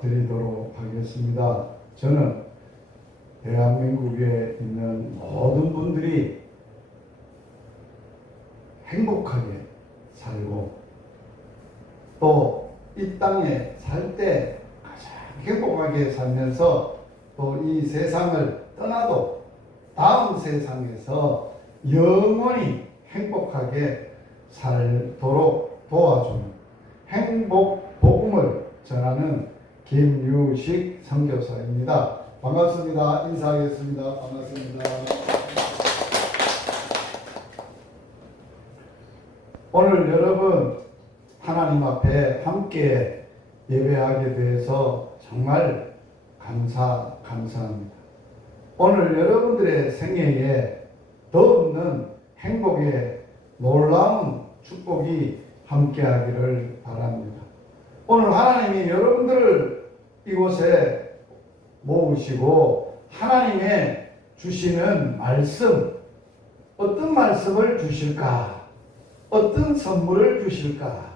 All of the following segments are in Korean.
드리도록 하겠습니다. 저는 대한민국에 있는 모든 분들이 행복하게 살고 또 이 땅에 살 때 가장 행복하게 살면서 또 이 세상을 떠나도 다음 세상에서 영원히 행복하게 살도록 도와주는 행복 복음을 전하는 김유식 선교사입니다. 반갑습니다. 인사하겠습니다. 반갑습니다. 오늘 여러분 하나님 앞에 함께 예배하게 돼서 정말 감사합니다. 오늘 여러분들의 생애에 더없는 행복의 놀라운 축복이 함께하기를 바랍니다. 오늘 하나님이 여러분들을 이곳에 모으시고 하나님의 주시는 말씀, 어떤 말씀을 주실까? 어떤 선물을 주실까?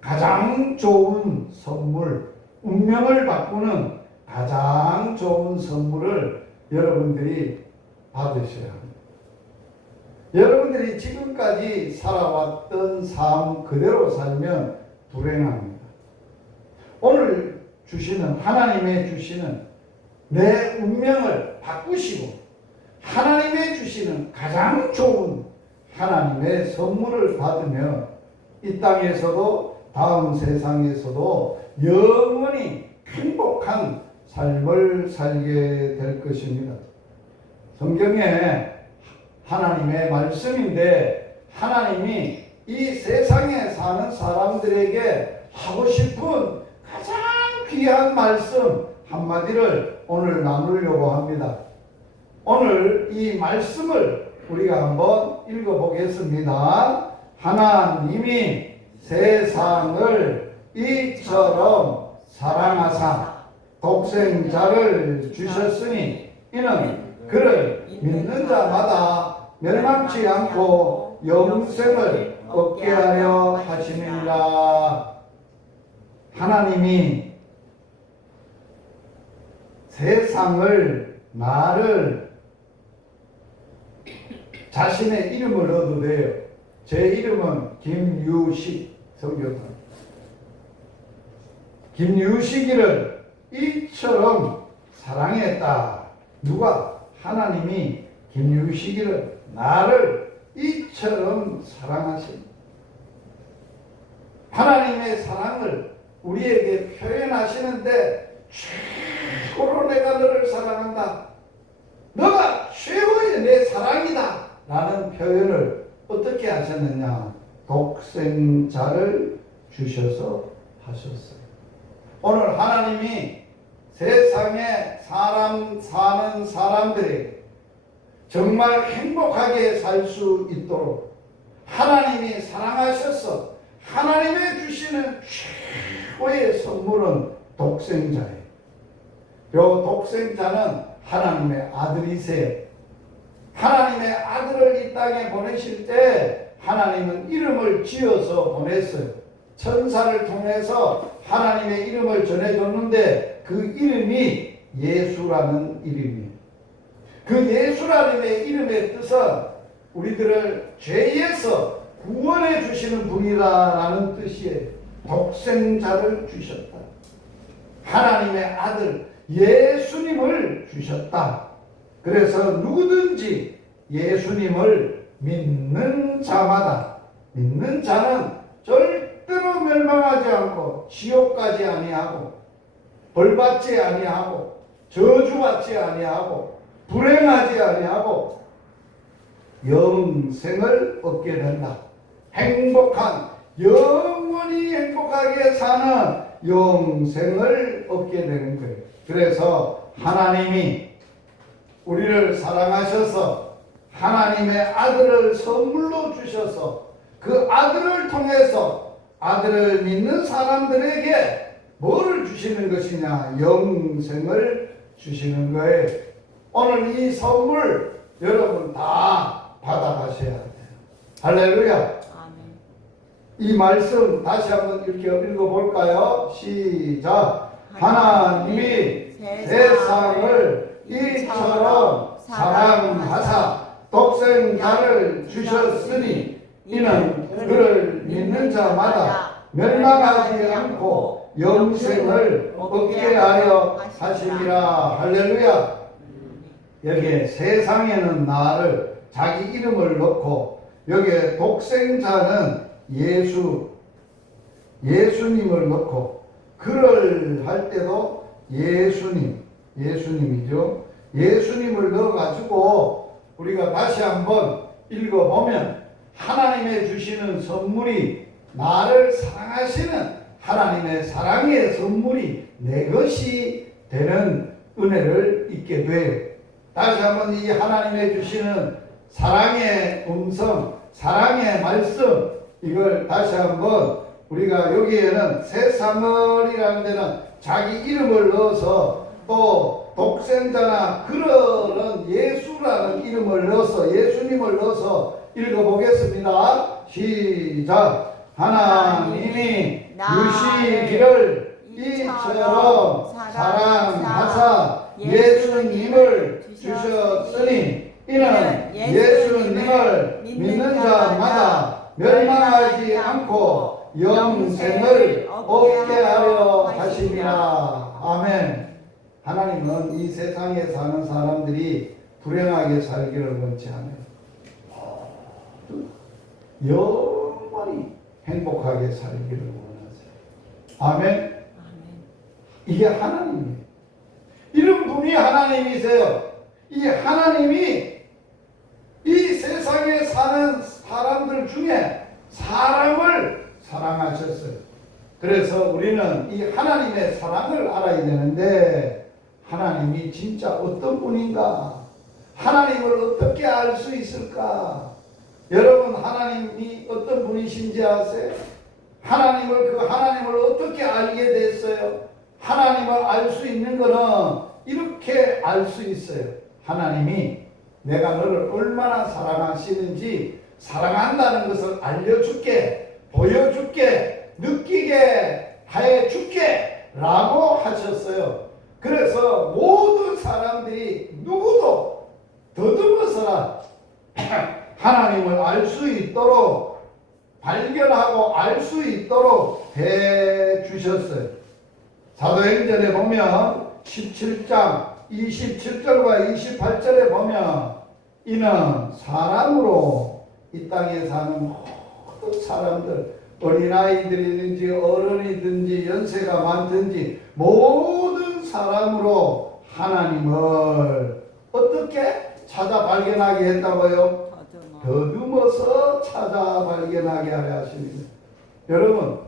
가장 좋은 선물, 운명을 바꾸는 가장 좋은 선물을 여러분들이 받으셔야 합니다. 여러분들이 지금까지 살아왔던 삶 그대로 살면 불행합니다. 오늘 주시는 하나님의 주시는 내 운명을 바꾸시고 하나님의 주시는 가장 좋은 하나님의 선물을 받으며 이 땅에서도 다음 세상에서도 영원히 행복한 삶을 살게 될 것입니다. 성경에 하나님의 말씀인데 하나님이 이 세상에 사는 사람들에게 하고 싶은 가장 귀한 말씀 한마디를 오늘 나누려고 합니다. 오늘 이 말씀을 우리가 한번 읽어보겠습니다. 하나님이 세상을 이처럼 사랑하사 독생자를 주셨으니 이는 그를 믿는 자마다 멸망치 않고 영생을 얻게 하려 하심이라. 하나님이 세상을 나를 자신의 이름을 얻어도 돼요. 제 이름은 김유식 선교사. 김유식이를 이처럼 사랑했다. 누가? 하나님이 김유식이를 나를 이처럼 사랑하십니다. 하나님의 사랑을 우리에게 표현하시는데 최고로 내가 너를 사랑한다. 너가 최고의 내 사랑이다. 라는 표현을 어떻게 하셨느냐? 독생자를 주셔서 하셨어요. 오늘 하나님이 세상에 사는 사람들이 정말 행복하게 살 수 있도록 하나님이 사랑하셔서 하나님의 주시는 최고의 선물은 독생자예요. 이 독생자는 하나님의 아들이세요. 하나님의 아들을 이 땅에 보내실 때 하나님은 이름을 지어서 보냈어요. 천사를 통해서 하나님의 이름을 전해줬는데 그 이름이 예수라는 이름이에요. 그 예수라는 이름의 뜻은 우리들을 죄에서 구원해 주시는 분이라는 뜻이에요. 독생자를 주셨다. 하나님의 아들 예수님을 주셨다. 그래서 누구든지 예수님을 믿는 자마다, 믿는 자는 절대로 멸망하지 않고 지옥 가지 아니하고 벌받지 아니하고 저주받지 아니하고 불행하지 아니하고 영생을 얻게 된다. 행복한, 영원히 행복하게 사는 영생을 얻게 되는 거예요. 그래서 하나님이 우리를 사랑하셔서 하나님의 아들을 선물로 주셔서 그 아들을 통해서 아들을 믿는 사람들에게 뭐를 주시는 것이냐? 영생을 주시는 거예요. 오늘 이 선물 여러분 다 받아가셔야 돼요. 할렐루야. 아멘. 이 말씀 다시 한번 이렇게 읽어볼까요? 시작. 하나님이 세상을 이처럼 사랑하사 독생자를 주셨으니 이는 그를 믿는 자마다 멸망하지 않고 영생을 얻게 하려 하심이라. 할렐루야. 여기에 세상에는 나를 자기 이름을 넣고 여기에 독생자는 예수님을 넣고 그를 할 때도 예수님이죠. 예수님을 넣어가지고 우리가 다시 한번 읽어보면 하나님의 주시는 선물이 나를 사랑하시는 하나님의 사랑의 선물이 내 것이 되는 은혜를 잊게 돼요. 다시 한번 이 하나님의 주시는 사랑의 음성, 사랑의 말씀, 이걸 다시 한번 우리가 여기에는 새사물이라는 데는 자기 이름을 넣어서 또 독생자나 그러는 예수라는 이름을 넣어서 예수님을 넣어서 읽어보겠습니다. 시작. 하나님이 유시기를 이처럼 사랑하사 예수님을 주셨으니 이는 예수님을 믿는 자마다 멸망하지 않고 영생을 얻게 하려 하심이라. 아멘. 하나님은 이 세상에 사는 사람들이 불행하게 살기를 원치 않아요. 영원히 행복하게 살기를 원하세요. 아멘. 이게 하나님이에요. 이런 분이 하나님이세요. 이 하나님이 이 세상에 사는 사람들 중에 사람을 사랑하셨어요. 그래서 우리는 이 하나님의 사랑을 알아야 되는데 하나님이 진짜 어떤 분인가? 하나님을 어떻게 알 수 있을까? 여러분 하나님이 어떤 분이신지 아세요? 그 하나님을 어떻게 알게 됐어요? 하나님을 알 수 있는 것은 이렇게 알 수 있어요. 하나님이 내가 너를 얼마나 사랑하시는지 사랑한다는 것을 알려줄게, 보여줄게, 느끼게 해줄게 라고 하셨어요. 그래서 모든 사람들이 누구도 더듬어서라 하나님을 알 수 있도록 발견하고 알 수 있도록 해 주셨어요. 사도행전에 보면 17장 27절과 28절에 보면 이는 사람으로 이 땅에 사는 모든 사람들, 어린아이들이든지 어른이든지 연세가 많든지 모든 사람으로 하나님을 어떻게 찾아 발견하게 했다고요? 더듬어서 찾아 발견하게 하려 하십니다. 여러분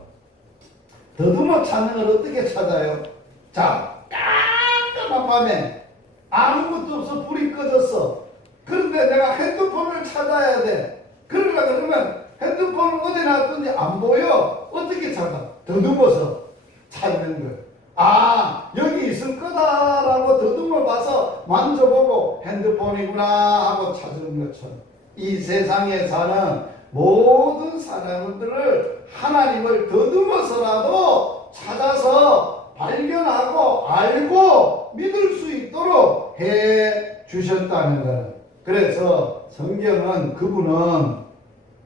더듬어 찾는 걸 어떻게 찾아요? 자, 깜깜한 밤에 아무것도 없어, 불이 꺼졌어. 그런데 내가 핸드폰을 찾아야 돼. 그러면 핸드폰을 어디 놨든지 안 보여. 어떻게 찾아? 더듬어서 찾는 거예요. 아, 여기 있을 거다라고 더듬어 봐서 만져보고 핸드폰이구나 하고 찾는 것처럼 이 세상에 사는 모든 사람들을 하나님을 더듬어서라도 찾아서 발견하고 알고 믿을 수 있도록 해 주셨다는 거예요. 그래서 성경은 그분은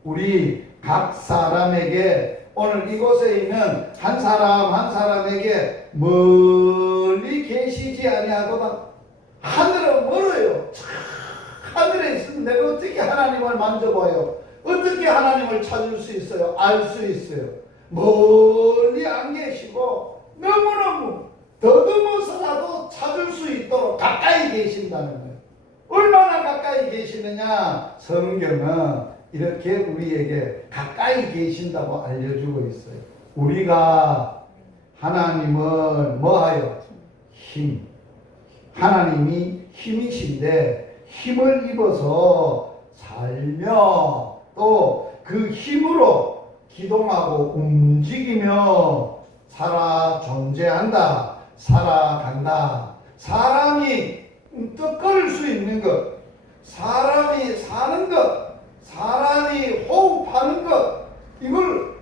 우리 각 사람에게 오늘 이곳에 있는 한 사람 한 사람에게 멀리 계시지 아니하거든. 하늘은 멀어요. 하늘에 있으면 내가 어떻게 하나님을 만져봐요? 어떻게 하나님을 찾을 수 있어요? 알 수 있어요? 멀리 안 계시고 너무너무 더듬어서라도 찾을 수 있도록 가까이 계신다는 거예요. 얼마나 가까이 계시느냐? 성경은 이렇게 우리에게 가까이 계신다고 알려주고 있어요. 우리가 하나님을 뭐하여? 힘. 하나님이 힘이신데 힘을 입어서 살며 또 그 힘으로 기동하고 움직이며 살아 존재한다, 살아간다. 사람이 뜻거릴 수 있는 것, 사람이 사는 것, 사람이 호흡하는 것, 이걸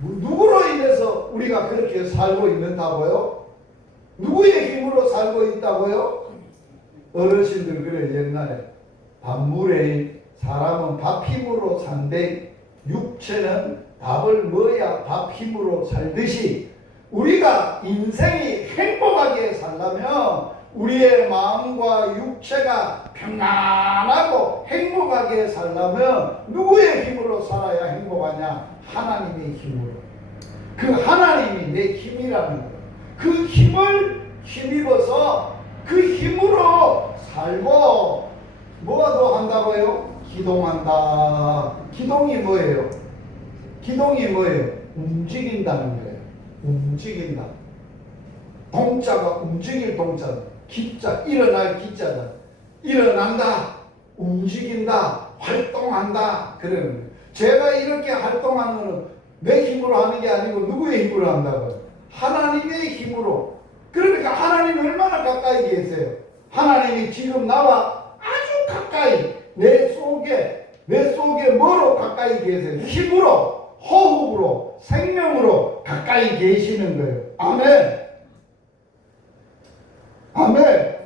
누구로 인해서 우리가 그렇게 살고 있는다고요? 누구의 힘으로 살고 있다고요? 어르신들 그래 옛날에 밥물에 사람은 밥 힘으로 산대 육체는 밥을 먹어야 밥 힘으로 살듯이 우리가 인생이 행복하게 살려면 우리의 마음과 육체가 평안하고 행복하게 살려면 누구의 힘으로 살아야 행복하냐? 하나님의 힘으로. 그 하나님이 내 힘이라는 거예요. 그 힘을 힘입어서 그 힘으로 살고 뭐가 더 한다고요? 기동한다. 기동이 뭐예요? 기동이 뭐예요? 움직인다는 거예요. 움직인다. 동자가 움직일 동자다. 기자, 일어날 기자다. 일어난다. 움직인다. 활동한다. 그러는 거예요. 제가 이렇게 활동하는 것은 내 힘으로 하는 게 아니고 누구의 힘으로 한다고요? 하나님의 힘으로. 그러니까 하나님이 얼마나 가까이 계세요? 하나님이 지금 나와 아주 가까이 내 속에 뭐로 가까이 계세요? 힘으로, 호흡으로, 생명으로 가까이 계시는 거예요. 아멘. 아멘.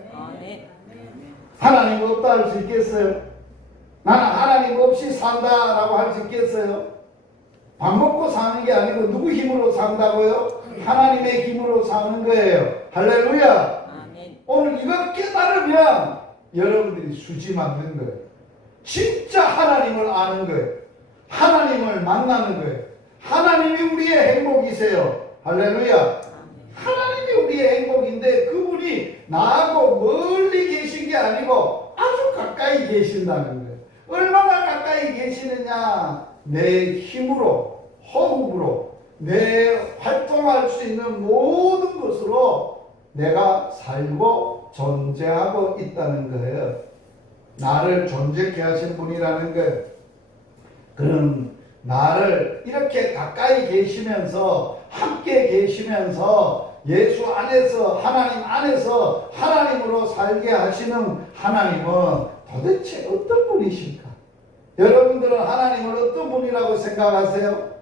하나님 없다 할 수 있겠어요? 나는 하나님 없이 산다라고 할 수 있겠어요? 밥 먹고 사는 게 아니고 누구 힘으로 산다고요? 하나님의 힘으로 사는 거예요. 할렐루야. 아멘. 오늘 이걸 깨달으면 여러분들이 수지 만든 거예요. 진짜 하나님을 아는 거예요. 하나님을 만나는 거예요. 하나님이 우리의 행복이세요. 할렐루야. 아멘. 하나님이 우리의 행복인데 그분이 나하고 멀리 계신 게 아니고 아주 가까이 계신다는 거예요. 얼마나 가까이 계시느냐? 내 힘으로, 호흡으로, 내 활동할 수 있는 모든 것으로 내가 살고 존재하고 있다는 거예요. 나를 존재케 하신 분이라는 거예요. 그럼 나를 이렇게 가까이 계시면서 함께 계시면서 예수 안에서 하나님 안에서 하나님으로 살게 하시는 하나님은 도대체 어떤 분이실까? 여러분들은 하나님을 어떤 분이라고 생각하세요?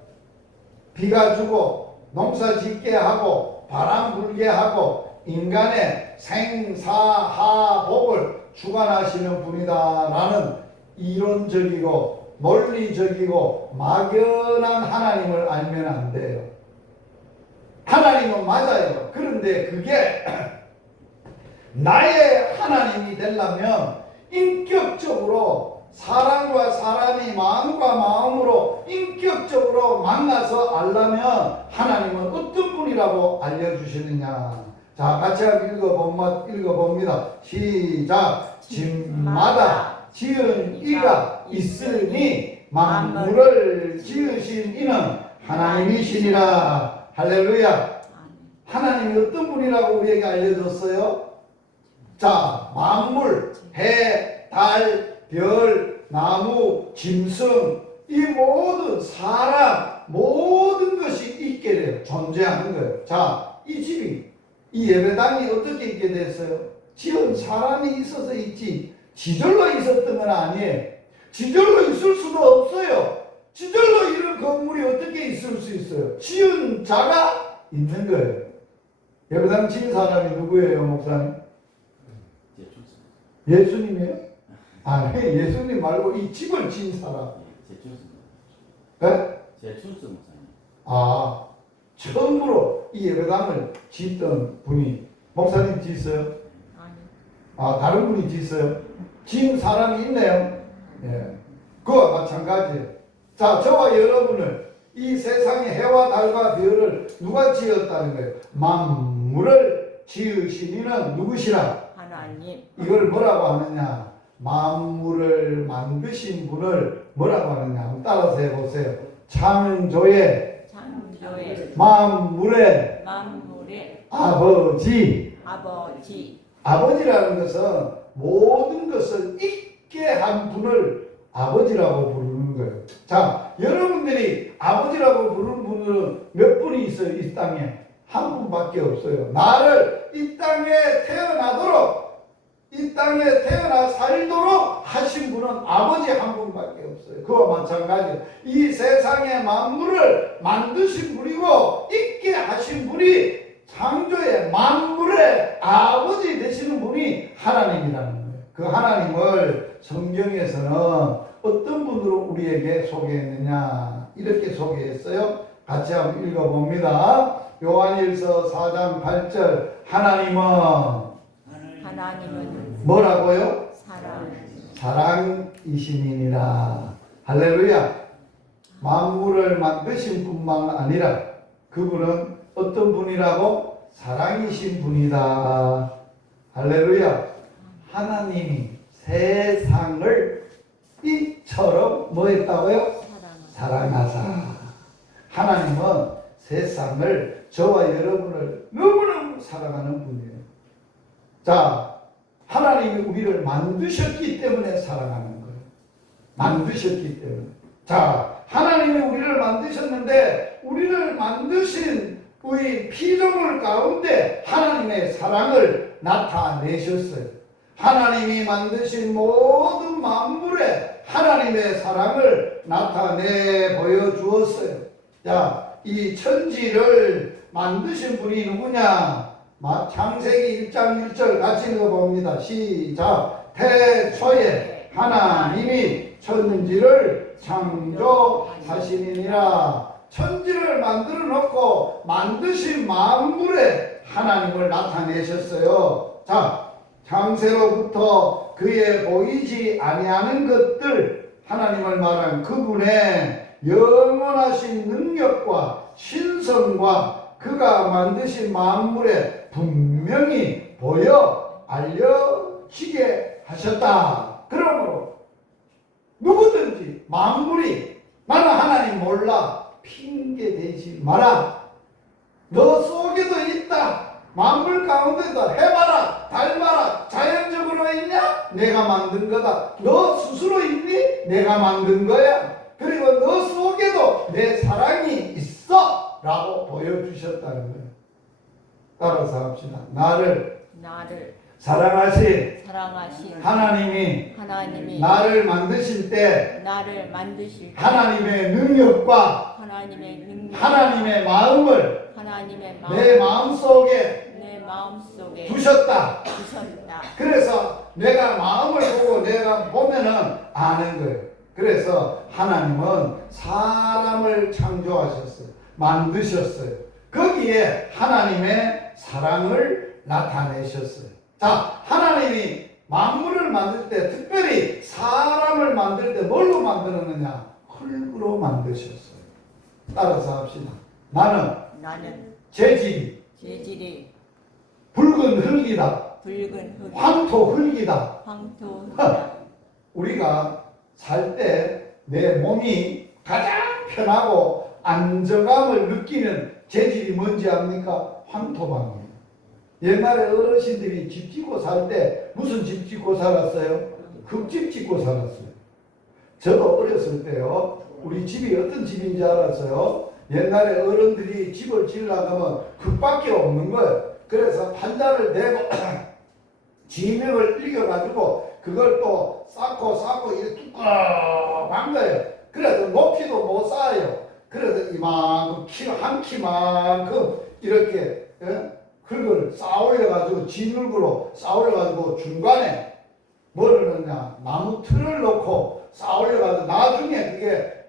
비가 주고 농사 짓게 하고 바람 불게 하고 인간의 생사하복을 주관하시는 분이다라는 이론적이고 논리적이고 막연한 하나님을 알면 안 돼요. 하나님은 맞아요. 그런데 그게 나의 하나님이 되려면 인격적으로 사람과 사람이 마음과 마음으로 인격적으로 만나서 알려면 하나님은 어떤 분이라고 알려주시느냐. 자, 같이 읽어봅니다. 시작. 집마다 지은 이가 있으니 만물을 지으신 이는 하나님이시니라. 할렐루야. 하나님이 어떤 분이라고 우리에게 알려줬어요? 자, 만물, 해, 달, 별, 나무, 짐승, 이 모든 사람, 모든 것이 있게 돼요. 존재하는 거예요. 자, 이 집이, 이 예배당이 어떻게 있게 됐어요? 지은 사람이 있어서 있지, 지절로 있었던 건 아니에요. 지절로 있을 수도 없어요. 지절로 이런 건물이 어떻게 있을 수 있어요? 지은 자가 있는 거예요. 예배당 지은 사람이 누구예요, 목사님? 예수님이에요? 아니, 예수님 말고 이 집을 지은 사람. 네? 제출수 목사님. 아, 처음으로 이 예배당을 짓던 분이 목사님 지었어요? 아니. 아, 다른 분이 지었어요? 지은 사람이 있네요. 예. 그와 마찬가지예요. 자, 저와 여러분을 이 세상의 해와 달과 별을 누가 지었다는 거예요? 만물을 지으신 이는 누구시라? 하나님. 이걸 뭐라고 하느냐? 만물을 만드신 분을 뭐라고 하느냐? 한번 따라서 해보세요. 창조의 만물의 아버지. 아버지라는 것은 모든 것을 있게 한 분을 아버지라고 부르는 거예요. 자, 여러분들이 아버지라고 부르는 분은 몇 분이 있어요? 이 땅에 한 분밖에 없어요. 나를 이 땅에 태어나 살도록 하신 분은 아버지 한 분밖에 없어요. 그와 마찬가지로 이 세상의 만물을 만드신 분이고 있게 하신 분이 창조의 만물의 아버지 되시는 분이 하나님이라는 거예요. 그 하나님을 성경에서는 어떤 분으로 우리에게 소개했느냐 이렇게 소개했어요. 같이 한번 읽어봅니다. 요한일서 4장 8절 하나님은 뭐라고요? 사랑이시니라. 할렐루야. 만물을 만드신 뿐만 아니라 그분은 어떤 분이라고? 사랑이신 분이다. 할렐루야. 하나님이 세상을 이처럼 뭐 했다고요? 사랑하사. 하나님은 세상을 저와 여러분을 너무너무 사랑하는 분이에요. 자, 하나님이 우리를 만드셨기 때문에 사랑하는 거예요. 만드셨기 때문에. 자, 하나님이 우리를 만드셨는데 우리를 만드신 우리 피조물 가운데 하나님의 사랑을 나타내셨어요. 하나님이 만드신 모든 만물에 하나님의 사랑을 나타내 보여주었어요. 자, 이 천지를 만드신 분이 누구냐? 창세기 1장 1절 같이 읽어봅니다. 시작. 태초에 하나님이 천지를 창조하시니라. 천지를 만들어 놓고 만드신 만물에 하나님을 나타내셨어요. 자, 창세로부터 그의 보이지 아니하는 것들, 하나님을 말한 그분의 영원하신 능력과 신성과 그가 만드신 만물에 분명히 보여 알려지게 하셨다. 그러므로 누구든지 만물이 나는 하나님 몰라 핑계 대지 마라. 너 속에도 있다. 만물 가운데도 해봐라, 닮아라. 자연적으로 있냐? 내가 만든 거다. 너 스스로 있니? 내가 만든 거야. 그리고 너 속에도 내 사랑이 있어 라고 보여주셨다는 거예요. 따라서 합시다. 나를 사랑하신 하나님이 나를 만드실 때 하나님의 능력과 하나님의 마음을 내 마음속에 두셨다. 그래서 내가 마음을 보고 내가 보면은 아는 거예요. 그래서 하나님은 사람을 창조하셨어요. 만드셨어요. 거기에 하나님의 사랑을 나타내셨어요. 자, 하나님이 만물을 만들 때 특별히 사람을 만들 때 뭘로 만들었느냐? 흙으로 만드셨어요. 따라서 합시다. 나는 재질이 붉은 흙이다. 황토 흙이다. 우리가 살 때 내 몸이 가장 편하고 안정감을 느끼는 재질이 뭔지 압니까? 황토방이에요. 옛날에 어르신들이 집 짓고 살 때 무슨 집 짓고 살았어요? 흙집 짓고 살았어요. 저도 어렸을 때요, 우리 집이 어떤 집인지 알았어요? 옛날에 어른들이 집을 지으려고 하면 흙밖에 없는 거예요. 그래서 판자를 대고 지명을 읽어가지고 그걸 또 쌓고 이렇게 뚜껑한 거예요. 그래서 높이도 못 쌓아요. 그래서 이만큼 한 키만큼 이렇게 흙을 쌓아올려가지고 진흙으로 쌓아올려가지고 중간에 뭐를 넣냐? 나무 틀을 놓고 쌓아올려가지고 나중에 그게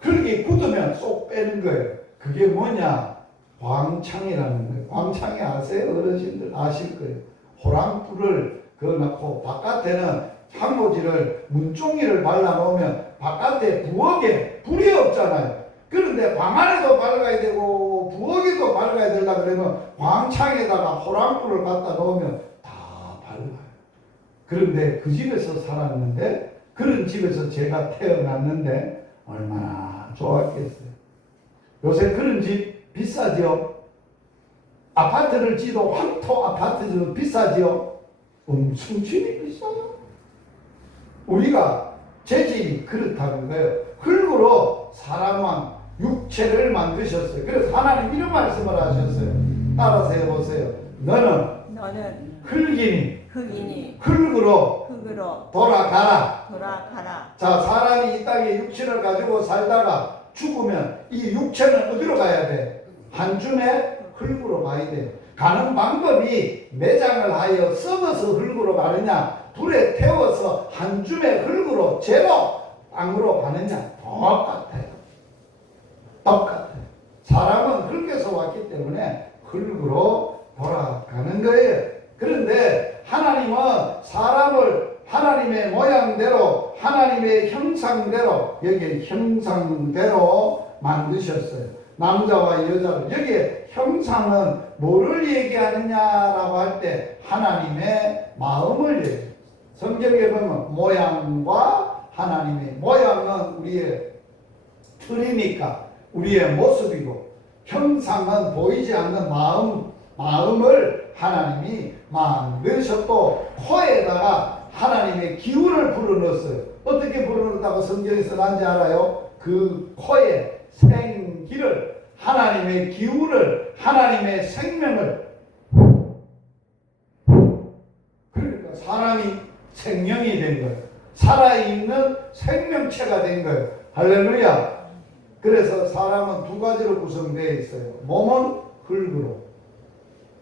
흙이 굳으면 쏙 빼는 거예요. 그게 뭐냐? 광창이라는 거예요. 광창이 아세요? 어르신들 아실 거예요. 호랑불을 그어놓고 바깥에는 향고지를 문종이를 발라놓으면 바깥에 부엌에 불이 없잖아요. 그런데 방 안에도 밝아야 되고 부엌에도 밝아야 되려고 그러면 광창에다가 호랑불을 갖다 놓으면 다 밝아요. 그런데 그 집에서 살았는데, 그런 집에서 제가 태어났는데 얼마나 좋았겠어요. 요새 그런 집 비싸죠? 아파트를 지도 황토 아파트도 비싸죠? 엄청 집이 비싸요. 우리가 재질이 그렇다는 거예요. 흙으로 사람만 육체를 만드셨어요. 그래서 하나님 이런 말씀을 하셨어요. 따라서 해보세요. 너는 흙이니 흙으로 돌아가라. 자, 사람이 이 땅에 육체를 가지고 살다가 죽으면 이 육체는 어디로 가야 돼? 한 줌의 흙으로 가야 돼요. 가는 방법이 매장을 하여 썩어서 흙으로 가느냐, 불에 태워서 한 줌의 흙으로 제로 땅으로 가느냐 똑같아요. 똑같아요. 사람은 흙에서 왔기 때문에 흙으로 돌아가는 거예요. 그런데 하나님은 사람을 하나님의 모양대로, 하나님의 형상대로, 여기에 형상대로 만드셨어요. 남자와 여자를. 여기에 형상은 뭐를 얘기하느냐라고 할 때 하나님의 마음을 얘기해요. 성경에 보면 모양과 하나님의 모양은 우리의 틀이니까 우리의 모습이고, 형상은 보이지 않는 마음을 하나님이 만드셨고, 코에다가 하나님의 기운을 불어넣었어요. 어떻게 불어넣었다고 성경에서 난지 알아요? 그 코에 생기를, 하나님의 기운을, 하나님의 생명을, 그러니까 사람이 생명이 된 거예요. 살아있는 생명체가 된 거예요. 할렐루야. 그래서 사람은 두 가지로 구성되어 있어요. 몸은 흙으로,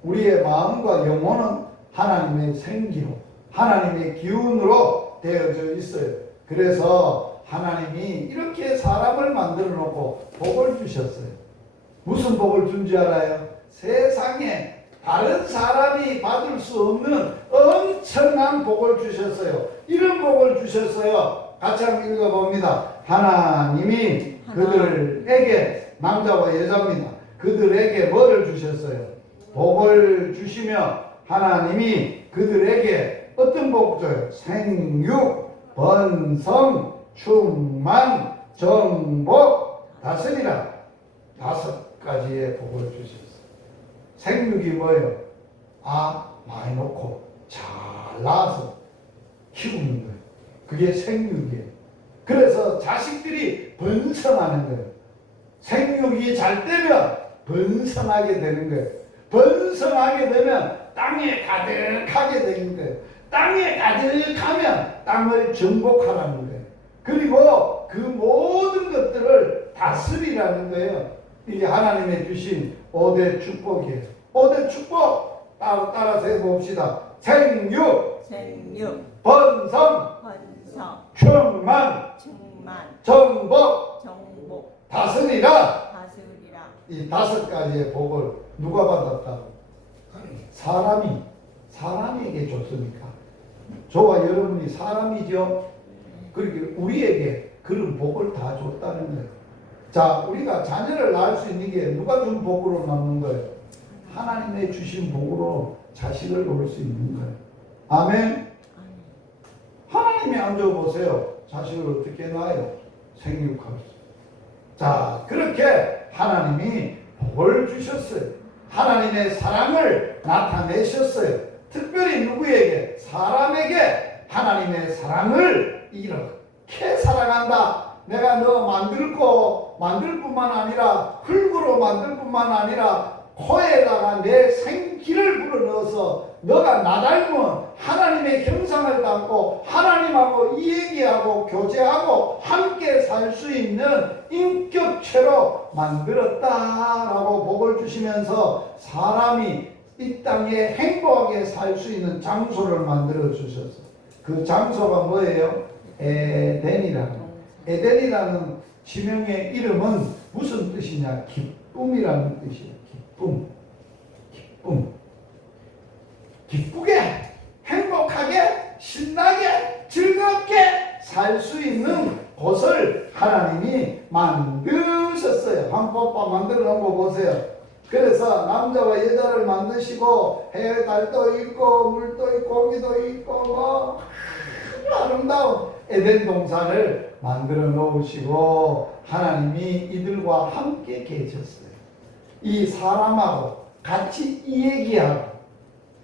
우리의 마음과 영혼은 하나님의 생기로, 하나님의 기운으로 되어져 있어요. 그래서 하나님이 이렇게 사람을 만들어 놓고 복을 주셨어요. 무슨 복을 준지 알아요? 세상에 다른 사람이 받을 수 없는 엄청난 복을 주셨어요. 이런 복을 주셨어요. 같이 한번 읽어봅니다. 하나님이 그들에게, 남자와 여자입니다. 그들에게 뭐를 주셨어요? 복을 주시며 하나님이 그들에게 어떤 복 줘요? 생육, 번성, 충만, 정복, 다스리라. 5가지의 복을 주셨어요. 생육이 뭐예요? 많이 놓고 잘 낳아서 키우는 거예요. 그게 생육이에요. 그래서 자식들이 번성하는 거예요. 생육이 잘 되면 번성하게 되는 거예요. 번성하게 되면 땅에 가득하게 되는 거예요. 땅에 가득하면 땅을 정복하라는 거예요. 그리고 그 모든 것들을 다스리라는 거예요. 이게 하나님의 주신 5대 축복이에요. 5대 축복 따라서 해봅시다. 생육, 번성, 충만, 정복, 다스리라. 이 5가지의 복을 누가 받았다고? 사람에게 줬으니까. 저와 여러분이 사람이죠. 그렇게 우리에게 그런 복을 다 줬다는 거예요. 자, 우리가 자녀를 낳을 수 있는 게 누가 준 복으로 낳는 거예요? 하나님의 주신 복으로 자식을 놓을 수 있는 거예요. 아멘. 하나님이 앉아보세요. 자식을 어떻게 낳아요? 생육할 수. 자, 그렇게 하나님이 복을 주셨어요. 하나님의 사랑을 나타내셨어요. 특별히 누구에게? 사람에게 하나님의 사랑을 이렇게 사랑한다. 내가 너 만들 뿐만 아니라, 흙으로 만들 뿐만 아니라 코에다가 내 생기를 불어넣어서 너가 나 닮은 하나님의 형상을 담고 하나님하고 이야기하고 교제하고 함께 살 수 있는 인격체로 만들었다라고 복을 주시면서 사람이 이 땅에 행복하게 살 수 있는 장소를 만들어 주셨어요. 그 장소가 뭐예요? 에덴이라는 지명의 이름은 무슨 뜻이냐? 기쁨이라는 뜻이에요. 기쁨. 기쁘게, 행복하게, 신나게, 즐겁게 살 수 있는 곳을 하나님이 만드셨어요. 한복판 만들어 놓은 거 보세요. 그래서 남자와 여자를 만드시고 해, 달도 있고 물도 있고 고기도 있고 뭐 아름다운 에덴 동산을 만들어 놓으시고 하나님이 이들과 함께 계셨어요. 이 사람하고 같이 얘기하고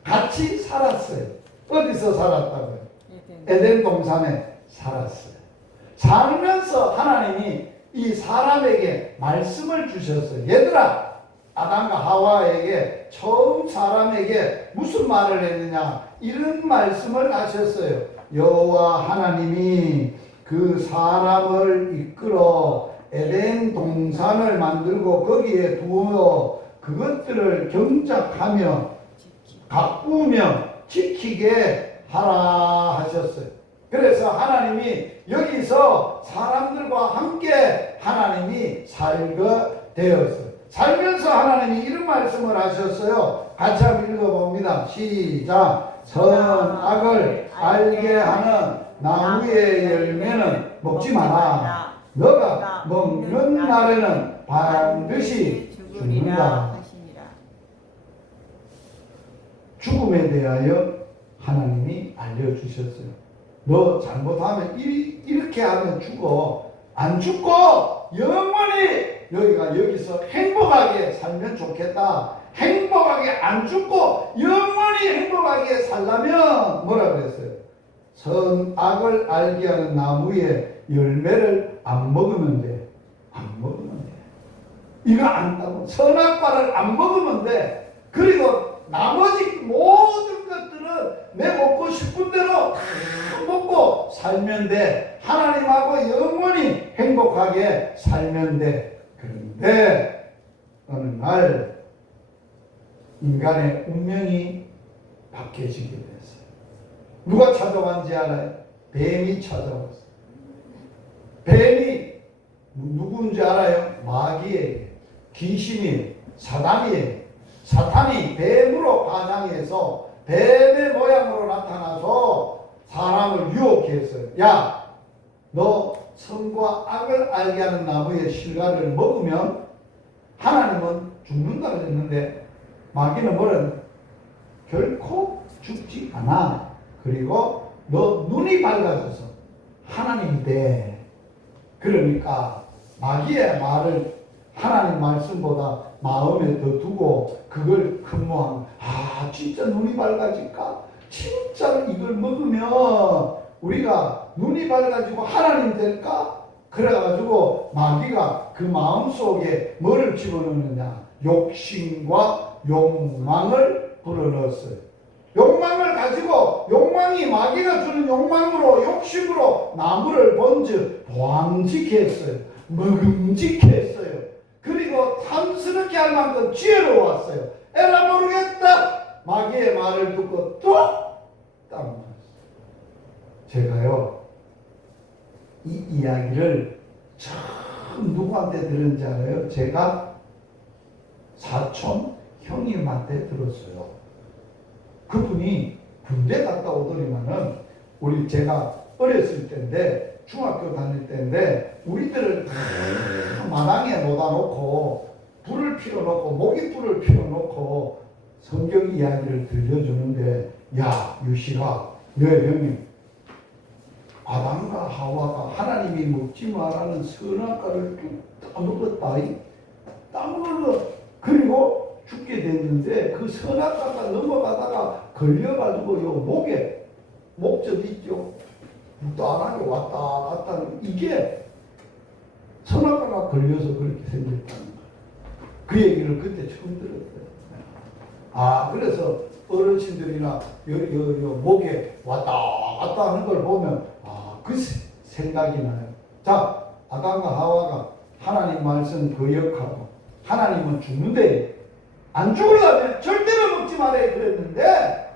같이 살았어요. 어디서 살았다고요? 에덴 동산에 살았어요. 살면서 하나님이 이 사람에게 말씀을 주셨어요. 얘들아, 아담과 하와에게 처음 사람에게 무슨 말을 했느냐? 이런 말씀을 하셨어요. 여호와 하나님이 그 사람을 이끌어 에덴 동산을 만들고 거기에 두어 그것들을 경작하며 가꾸며 지키게 하라 하셨어요. 그래서 하나님이 여기서 사람들과 함께 하나님이 살게 되었어요. 살면서 하나님이 이런 말씀을 하셨어요. 같이 한번 읽어봅니다. 시작. 선악을 알게 하는 나무의 열매는 먹지 마라. 너가 먹는 날에는 반드시 죽는다. 죽음에 대하여 하나님이 알려주셨어요. 너 잘못하면 이렇게 하면 죽어. 안 죽고 영원히 여기서 행복하게 살면 좋겠다. 행복하게 안 죽고 영원히 행복하게 살려면 뭐라 그랬어요? 선악을 알게 하는 나무의 열매를 안 먹으면 돼. 안 먹으면 돼. 이거 안 따고 선악과를 안 먹으면 돼. 그리고 나머지 모든 것들은 내 먹고 싶은 대로 다 먹고 살면 돼. 하나님하고 영원히 행복하게 살면 돼. 그런데 어느 날 인간의 운명이 바뀌어지게 됐어요. 누가 찾아왔는지 알아요? 뱀이 찾아왔어요. 뱀이 누구인지 알아요? 마귀예요. 귀신이에요. 사단이에요. 사탄이 뱀으로 반항해서 뱀의 모양으로 나타나서 사람을 유혹했어요. 야, 너 선과 악을 알게 하는 나무의 실과를 먹으면 하나님은 죽는다 그랬는데 마귀는 뭐랬냐? 결코 죽지 않아. 그리고 너 눈이 밝아져서 하나님이 돼. 그러니까 마귀의 말을 하나님 말씀보다 마음에 더 두고 그걸 근무한, 진짜 눈이 밝아질까? 진짜 이걸 먹으면 우리가 눈이 밝아지고 하나님 될까? 그래가지고 마귀가 그 마음속에 뭐를 집어넣느냐? 욕심과 욕망을 불어넣었어요. 욕망을 가지고 욕망이 마귀가 주는 욕망으로 욕심으로 나무를 번져 보암직해 했어요. 먹음직해 했어요. 그리고 탐스럽게 할 만큼 지혜로웠어요. 에라 모르겠다. 마귀의 말을 듣고 또 딱 말했어요. 제가요 이 이야기를 처음 누구한테 들은지 알아요? 제가 사촌 형님한테 들었어요. 그분이 군대 갔다 오더니만은 우리 제가 어렸을 때인데 중학교 다닐 때인데 우리들을 마당에 놓아놓고 불을 피워놓고 모깃불을 피워놓고 성경 이야기를 들려주는데, 야 유시가 너 형님 아담과 하와가 하나님이 먹지 말라는 선악과를 다 먹었다. 다 먹어서 그리고 죽게 됐는데 그 선악과가 넘어가다가 걸려가지고 요 목에 목젖 있죠. 묵도 안 하게 왔다 갔다 하는 이게 선악과가 걸려서 그렇게 생겼다는 거예요. 그 얘기를 그때 처음 들었어요. 그래서 어르신들이나 요 목에 왔다 갔다 하는 걸 보면 그 생각이 나요. 자, 아담과 하와가 하나님 말씀 거역하고 하나님은 죽는데 안 죽으려면 절대로 먹지 말아야 그랬는데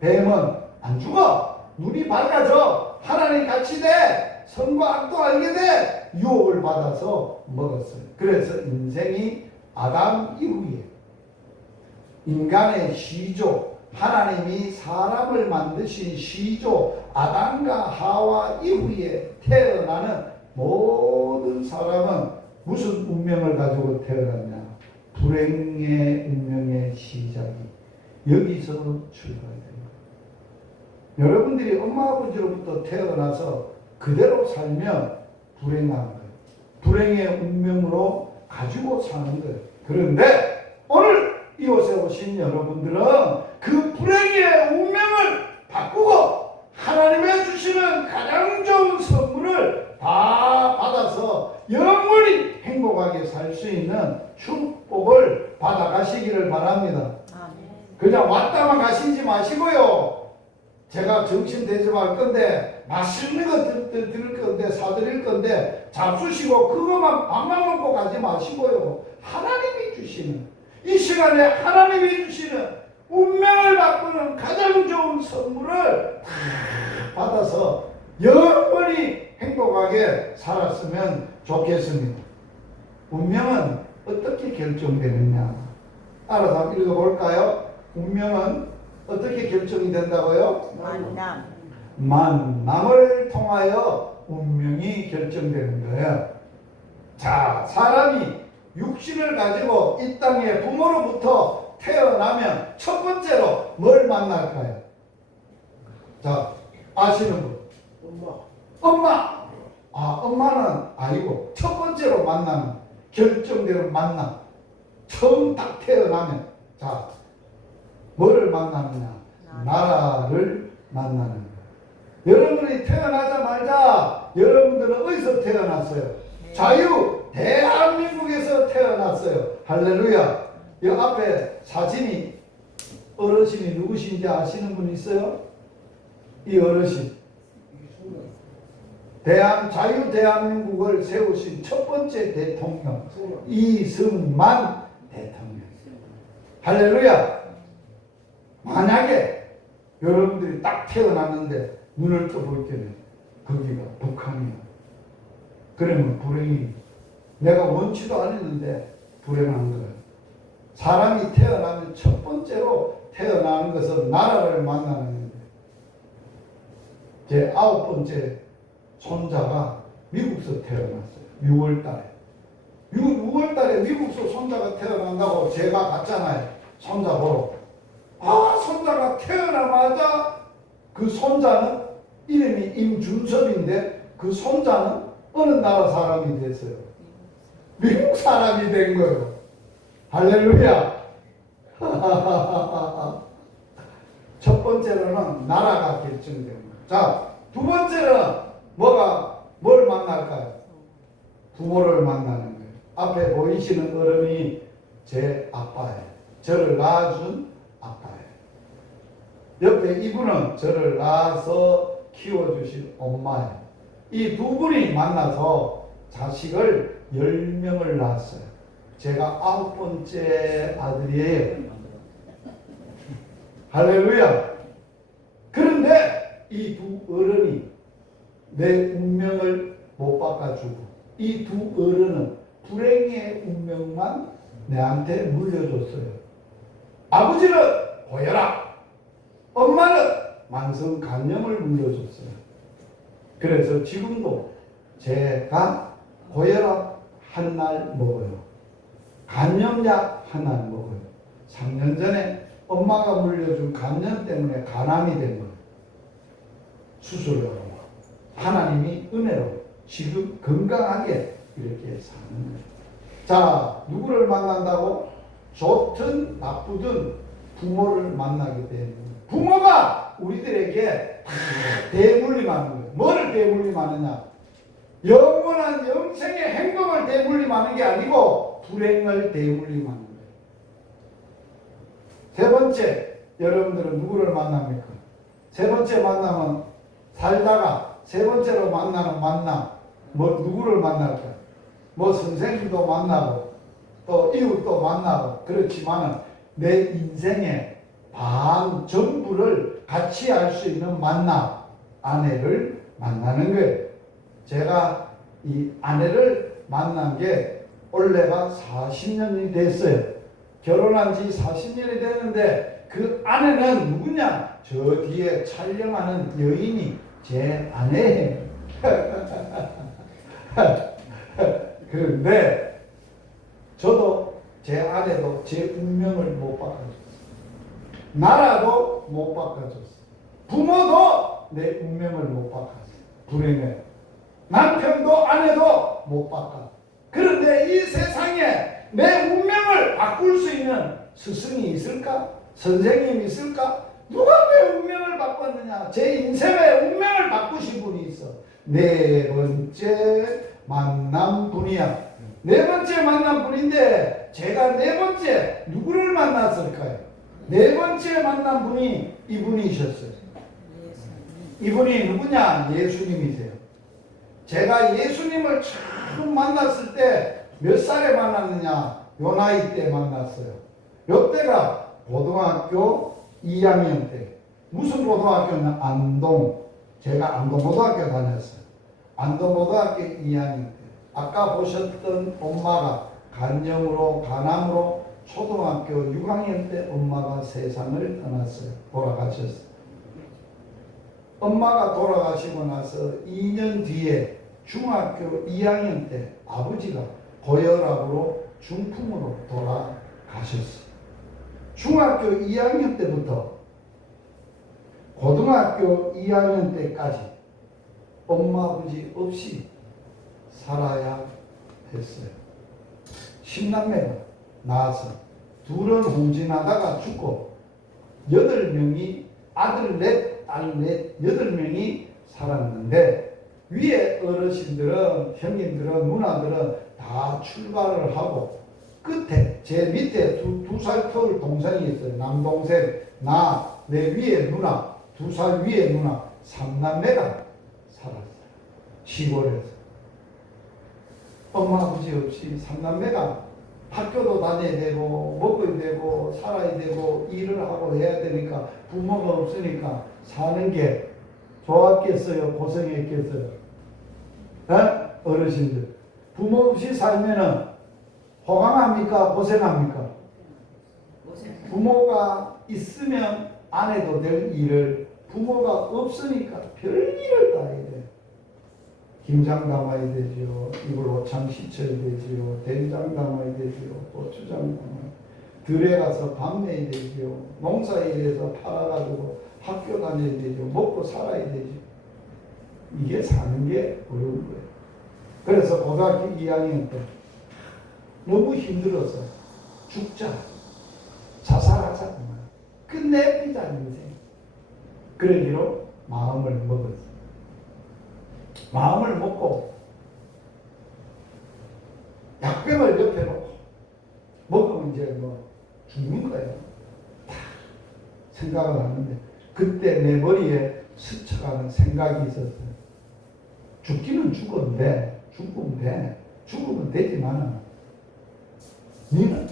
뱀은 안 죽어. 눈이 밝아져. 하나님 같이 돼. 선과 악도 알게 돼. 유혹을 받아서 먹었어요. 그래서 인생이 아담 이후에 인간의 시조, 하나님이 사람을 만드신 시조 아담과 하와 이후에 태어나는 모든 사람은 무슨 운명을 가지고 태어났냐? 불행의 운명의 시작이 여기서 출발해요. 여러분들이 엄마 아버지로부터 태어나서 그대로 살면 불행한 거예요. 불행의 운명으로 가지고 사는 거예요. 그런데 오늘 이곳에 오신 여러분들은 그 불행의 운명을 바꾸고 하나님의 주시는 가장 좋은 선물을 다 받아서 영원히 행복하게 살 수 있는 축복을 받아가시기를 바랍니다. 그냥 왔다만 가시지 마시고요. 제가 정신 대접할 건데 맛있는 거 드릴 건데, 사드릴 건데, 잡수시고 그것만 밥만 먹고 가지 마시고요. 하나님이 주시는, 이 시간에 하나님이 주시는 운명을 바꾸는 가장 좋은 선물을 다 받아서 영원히 행복하게 살았으면 좋겠습니다. 운명은 어떻게 결정되느냐? 알아서 한번 읽어볼까요? 운명은 어떻게 결정이 된다고요? 만남을 통하여 운명이 결정되는 거예요. 자, 사람이 육신을 가지고 이 땅에 부모로부터 태어나면 첫 번째로 뭘 만날까요? 자, 아시는 분? 엄마. 엄마는 아니고 첫 번째로 만나는, 결정되는 만남. 처음 딱 태어나면, 자, 뭐를 만나느냐? 나라를 만나는 거예요. 여러분이 태어나자마자 여러분들은 어디서 태어났어요? 자유 대한민국에서 태어났어요. 할렐루야. 이 앞에 사진이, 어르신이 누구신지 아시는 분 있어요? 이 어르신, 자유 대한민국을 세우신 첫 번째 대통령 이승만 대통령. 할렐루야. 만약에 여러분들이 딱 태어났는데 눈을 떠볼 때는 거기가 북한이야. 그러면 불행이, 내가 원치도 않았는데 불행한 거예요. 사람이 태어나면 첫 번째로 태어나는 것은 나라를 만나는 거예요. 제 9번째 손자가 미국에서 태어났어요. 6월달에. 6월달에 미국에서 손자가 태어난다고 제가 갔잖아요. 손자 보러. 손자가 태어나마자 그 손자는 이름이 임준섭인데 그 손자는 어느 나라 사람이 됐어요? 미국 사람이 된 거예요. 할렐루야. 첫 번째로는 나라가 결정된 거예요. 자, 두 번째는 뭘 만날까요? 부모를 만나는 거예요. 앞에 보이시는 어른이 제 아빠예요. 저를 낳아준 아빠예요. 옆에 이분은 저를 낳아서 키워주신 엄마예요. 이 두 분이 만나서 자식을 10명을 낳았어요. 제가 9번째 아들이에요. 할렐루야. 그런데 이 두 어른이 내 운명을 못 바꿔주고, 이 두 어른은 불행의 운명만 내한테 물려줬어요. 아버지는 고혈압, 엄마는 만성간염을 물려줬어요. 그래서 지금도 제가 고혈압 한 날 먹어요. 간염약 한 날 먹어요. 3년 전에 엄마가 물려준 간염 때문에 간암이 된 거예요. 수술을 하고 하나님이 은혜로 지금 건강하게 이렇게 사는 거예요. 자, 누구를 만난다고? 좋든 나쁘든 부모를 만나게 되는 거예요. 부모가 우리들에게 다 대물림하는 거예요. 뭐를 대물림하느냐? 영원한 영생의 행복을 대물림하는 게 아니고 불행을 대물림하는 거예요. 세 번째, 여러분들은 누구를 만납니까? 세 번째 만남은 살다가 세 번째로 만나는 만남, 누구를 만날까요? 선생님도 만나고 또 이웃도 만나고 그렇지만은 내 인생의 반 전부를 같이 할 수 있는 만남, 아내를 만나는 거예요. 제가 이 아내를 만난 게 올해가 40년이 됐어요. 결혼한 지 40년이 됐는데 그 아내는 누구냐? 저 뒤에 촬영하는 여인이 제 아내예요. 그런데 저도 제 아내도 제 운명을 못 바꿔줬어요. 나라도 못 바꿔줬어요. 부모도 내 운명을 못 바꿔줬어요. 불행해. 남편도 아내도 못 바꿔. 그런데 이 세상에 내 운명을 바꿀 수 있는 스승이 있을까? 선생님이 있을까? 누가 내 운명을 바꿨느냐? 제 인생의 운명을 바꾸신 분이 있어. 네 번째 만남 분이야. 네 번째 만남 분인데 제가 네 번째 누구를 만났을까요? 네 번째 만남 분이 이분이셨어요. 이분이 누구냐? 예수님이세요. 제가 예수님을 처음 만났을 때 몇 살에 만났느냐? 요 나이 때 만났어요. 요 때가 고등학교 2학년 때. 무슨 고등학교는 안동. 제가 안동고등학교 다녔어요. 안동고등학교 2학년 때. 아까 보셨던 엄마가 간영으로 간암으로 초등학교 6학년 때 엄마가 세상을 떠났어요. 돌아가셨어요. 엄마가 돌아가시고 나서 2년 뒤에 중학교 2학년 때 아버지가 고혈압으로 중풍으로 돌아가셨어요. 중학교 2학년 때부터 고등학교 2학년 때까지 엄마 아버지 없이 살아야 했어요. 10남매가 나와서 둘은 혼진하다가 죽고 8명이 아들 넷, 딸 넷, 8명이 살았는데 위에 어르신들은, 형님들은, 누나들은 다 출가를 하고 끝에 제 밑에 두 살 터울 동생이 있어요. 남동생, 나, 내 위에 누나, 2살 위에 누나, 3남매가 살았어요. 시골에서. 엄마 아버지 없이 3남매가 학교도 다녀야 되고 먹어야 되고 살아야 되고 일을 하고 해야 되니까 부모가 없으니까 사는 게 좋았겠어요? 고생했겠어요? 어르신들 부모 없이 살면은 호강합니까? 고생합니까? 부모가 있으면 안 해도 될 일을 부모가 없으니까 별일을 다 해야 돼요. 김장 담아야 되지요. 이걸 오창 씻어야 되지요. 된장 담아야 되지요. 고추장 담아야 들에 가서 밥 내야 되지요. 농사일해서 팔아가지고 학교 다녀야 되죠. 먹고 살아야 되죠. 이게 사는 게 어려운 거예요. 그래서 고등학교 2학년 때 너무 힘들어서 죽자, 자살하자, 끝내피자 인생. 그러기로 마음을 먹었어요. 마음을 먹고 약병을 옆에 놓고 먹으면 이제 뭐 죽는 거예요. 다 생각을 하는데 그때 내 머리에 스쳐가는 생각이 있었어요. 죽기는 죽었는데 죽으면 되지만 너는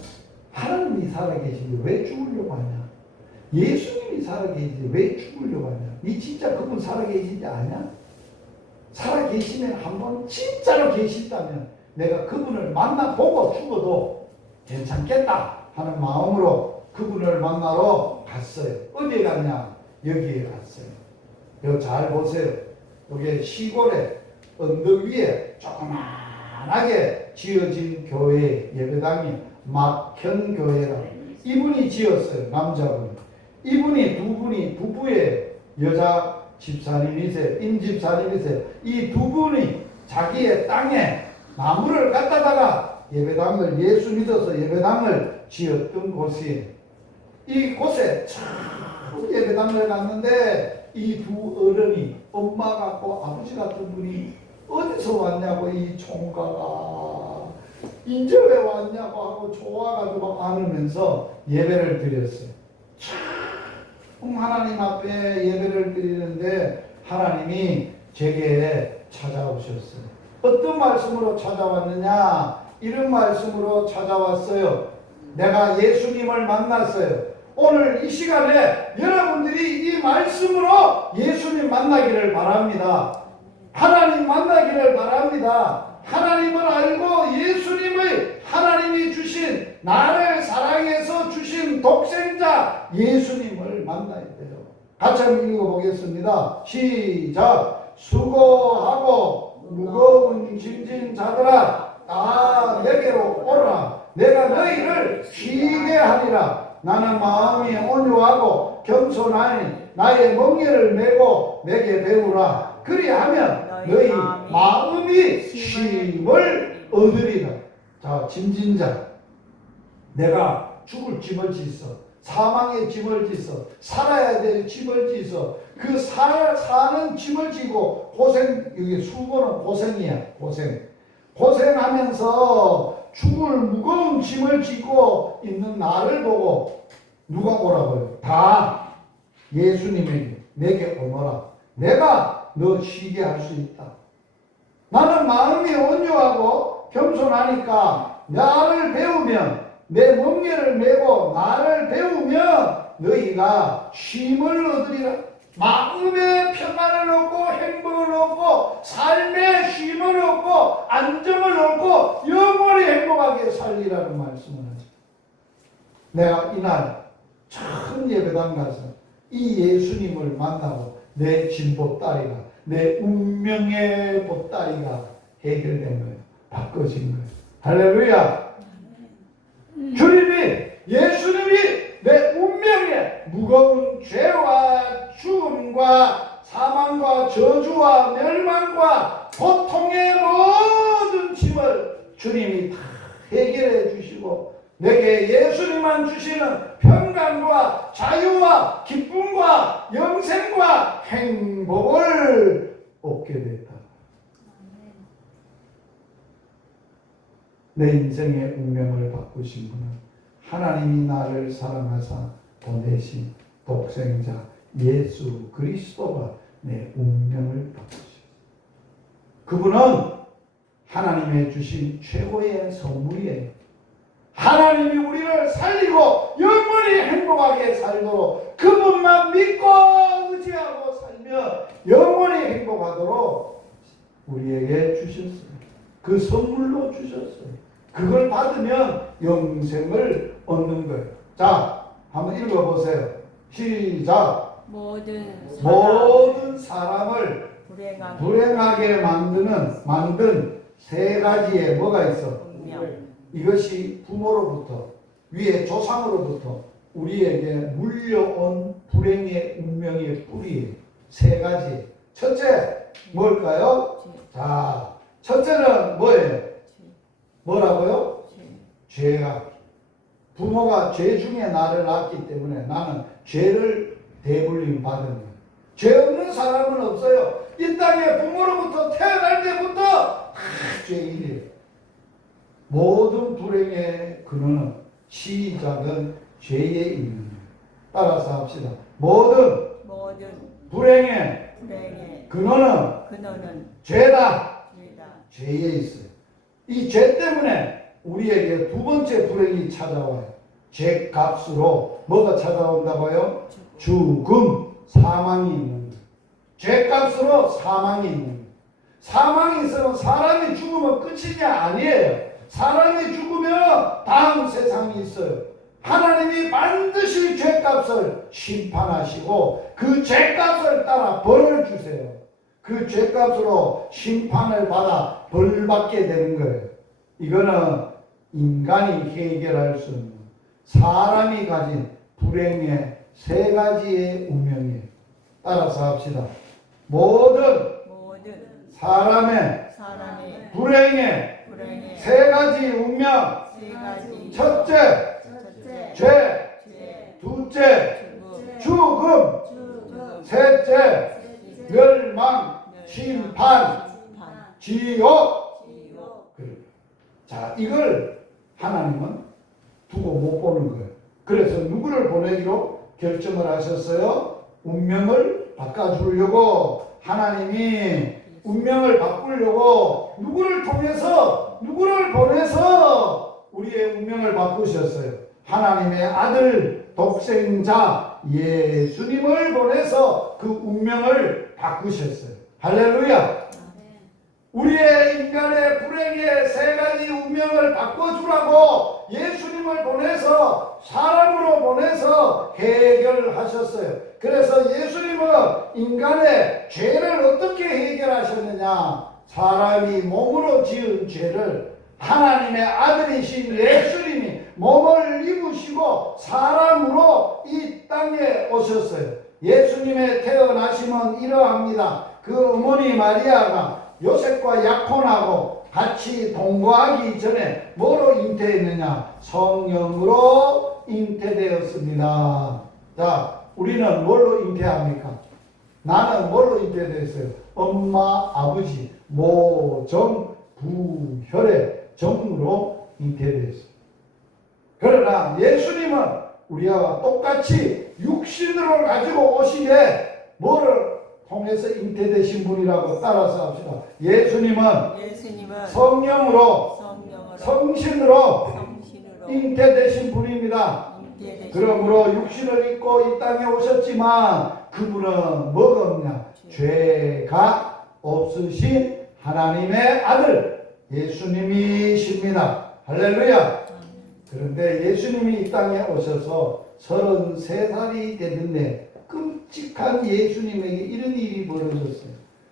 하나님이 살아계시는데 왜 죽으려고 하냐? 예수님이 살아계시는데 왜 죽으려고 하냐? 니 진짜 그분 살아계시지 않냐? 살아계시면 한번 진짜로 계신다면 내가 그분을 만나보고 죽어도 괜찮겠다 하는 마음으로 그분을 만나러 갔어요. 어디에 갔냐? 여기에 갔어요. 여기 잘 보세요. 여기 시골에 언덕 위에 조그만하게 지어진 교회 예배당이 막현교회라. 이분이 지었어요. 남자분. 이분이 두 분이 부부의 여자 집사님이세요. 임집사님이세요. 이 두 분이 자기의 땅에 나무를 갖다다가 예배당을 예수 믿어서 예배당을 지었던 곳이 이 곳에 참 예배당을 갔는데 이 두 어른이 엄마 같고 아버지 같은 분이 어디서 왔냐고 이 총각아 이제 왜 왔냐고 하고 좋아가지고 안으면서 예배를 드렸어요. 참 하나님 앞에 예배를 드리는데 하나님이 제게 찾아오셨어요. 어떤 말씀으로 찾아왔느냐? 이런 말씀으로 찾아왔어요. 내가 예수님을 만났어요. 오늘 이 시간에 여러분들이 이 말씀으로 예수님 만나기를 바랍니다. 하나님 만나기를 바랍니다. 하나님을 알고 예수님의 하나님이 주신 나를 사랑해서 주신 독생자 예수님을 만나야 돼요. 같이 한번 읽어보겠습니다. 시작. 수고하고 무거운 짐진 자들아 다 내게로 오라. 내가 너희를 쉬게 하리라. 나는 마음이 온유하고 겸손하니 나의 멍에를 메고 내게 배우라. 그리하면 너희 마음이 쉼을 얻으리라. 자, 짐진자. 내가 죽을 짐을 짓어. 사망의 짐을 짓어. 살아야 될 짐을 짓어. 그 사는 짐을 지고 여기 수고는 고생이야. 고생하면서 죽을 무거운 짐을 지고 있는 나를 보고 누가 오라고요? 다 예수님에게 내게 오너라. 내가 너 쉬게 할 수 있다. 나는 마음이 온유하고 겸손하니까 나를 배우면, 내 멍에를 메고 나를 배우면 너희가 쉼을 얻으리라. 마음의 평안을 얻고 행복을 얻고 삶의 쉼을 얻고 안정을 얻고 영원히 행복하게 살리라는 말씀을 하죠. 내가 이날 처음 예배당 가서 이 예수님을 만나고 내 진보따리가, 내 운명의 보따리가 해결된 거예요. 바꿔진 거예요. 할렐루야. 주님이, 예수님이 내 운명에 무거운 죄와 죽음과 사망과 저주와 멸망과 고통의 모든 짐을 주님이 다 해결해 주시고 내게 예수님만 주시는 평강과 자유와 기쁨과 영생과 행복을 얻게 됐다. 내 인생의 운명을 바꾸신 분은 하나님이 나를 사랑하사 보내신 독생자 예수 그리스도가 내 운명을 바꾸셨어요. 그분은 하나님의 주신 최고의 선물이에요. 하나님이 우리를 살리고 영원히 행복하게 살도록 그분만 믿고 의지하고 살며 영원히 행복하도록 우리에게 주셨어요. 그 선물로 주셨어요. 그걸 받으면 영생을 얻는 거예요. 자, 한번 읽어보세요. 시작. 모든 사람을 불행하게 만든 세 가지의 뭐가 있어? 이것이 부모로부터, 위에 조상으로부터 우리에게 물려온 불행의 운명의 뿌리예요. 세 가지. 첫째 뭘까요? 자, 첫째는 뭐예요? 뭐라고요? 죄가. 부모가 죄 중에 나를 낳았기 때문에 나는 죄를 대불림 받은 거예요. 죄 없는 사람은 없어요. 이 땅에 부모로부터 태어날 때부터 죄인이에요. 모든 불행의 근원은, 시작은 죄에 있는 거예요. 따라서 합시다. 모든 불행의 근원은 죄다. 죄에 있어요. 이 죄 때문에 우리에게 두 번째 불행이 찾아와요. 죄값으로 뭐가 찾아온다고요? 죽음, 사망이 있는 거예요. 죄값으로 사망이 있는 거예요. 사망이 있으면 사람이 죽으면 끝이냐? 아니에요. 사람이 죽으면 다음 세상이 있어요. 하나님이 반드시 죄값을 심판하시고 그 죄값을 따라 벌을 주세요. 그 죄값으로 심판을 받아 벌 받게 되는 거예요. 이거는 인간이 해결할 수 없는 사람이 가진 불행의 세 가지의 운명이에요. 따라서 합시다. 모든 사람의 불행의 세 가지 운명. 첫째, 죄. 둘째, 죽음. 셋째, 멸망, 심판, 지옥. 자, 이걸 하나님은 두고 못 보는 거예요. 그래서 누구를 보내기로 결정을 하셨어요? 운명을 바꿔주려고. 하나님이 운명을 바꾸려고 누구를 보내서 우리의 운명을 바꾸셨어요. 하나님의 아들 독생자 예수님을 보내서 그 운명을 바꾸셨어요. 할렐루야. 우리의 인간의 불행의 세 가지 운명을 바꿔주라고 예수님을 보내서, 사람으로 보내서 해결하셨어요. 그래서 예수님은 인간의 죄를 어떻게 해결하셨느냐? 사람이 몸으로 지은 죄를 하나님의 아들이신 예수님이 몸을 입으시고 사람으로 이 땅에 오셨어요. 예수님의 태어나심은 이러합니다. 그 어머니 마리아가 요셉과 약혼하고 같이 동거하기 전에 뭐로 잉태했느냐? 성령으로 잉태되었습니다. 자, 우리는 뭘로 잉태합니까? 나는 뭘로 잉태되었어요? 엄마, 아버지, 모, 정, 부, 혈의 정으로 잉태되었어요. 그러나 예수님은 우리와 똑같이 육신으로 가지고 오시되 뭐를 통해서 잉태되신 분이라고 따라서 합시다. 예수님은 성령으로 성신으로 잉태되신 분입니다. 그러므로 육신을 입고 이 땅에 오셨지만 그분은 뭐가 없냐? 죄가 없으신 하나님의 아들 예수님이십니다. 할렐루야. 그런데 예수님이 이 땅에 오셔서 33살이 되는데 끔찍한 예수님에게 이런 일이 벌어졌어요.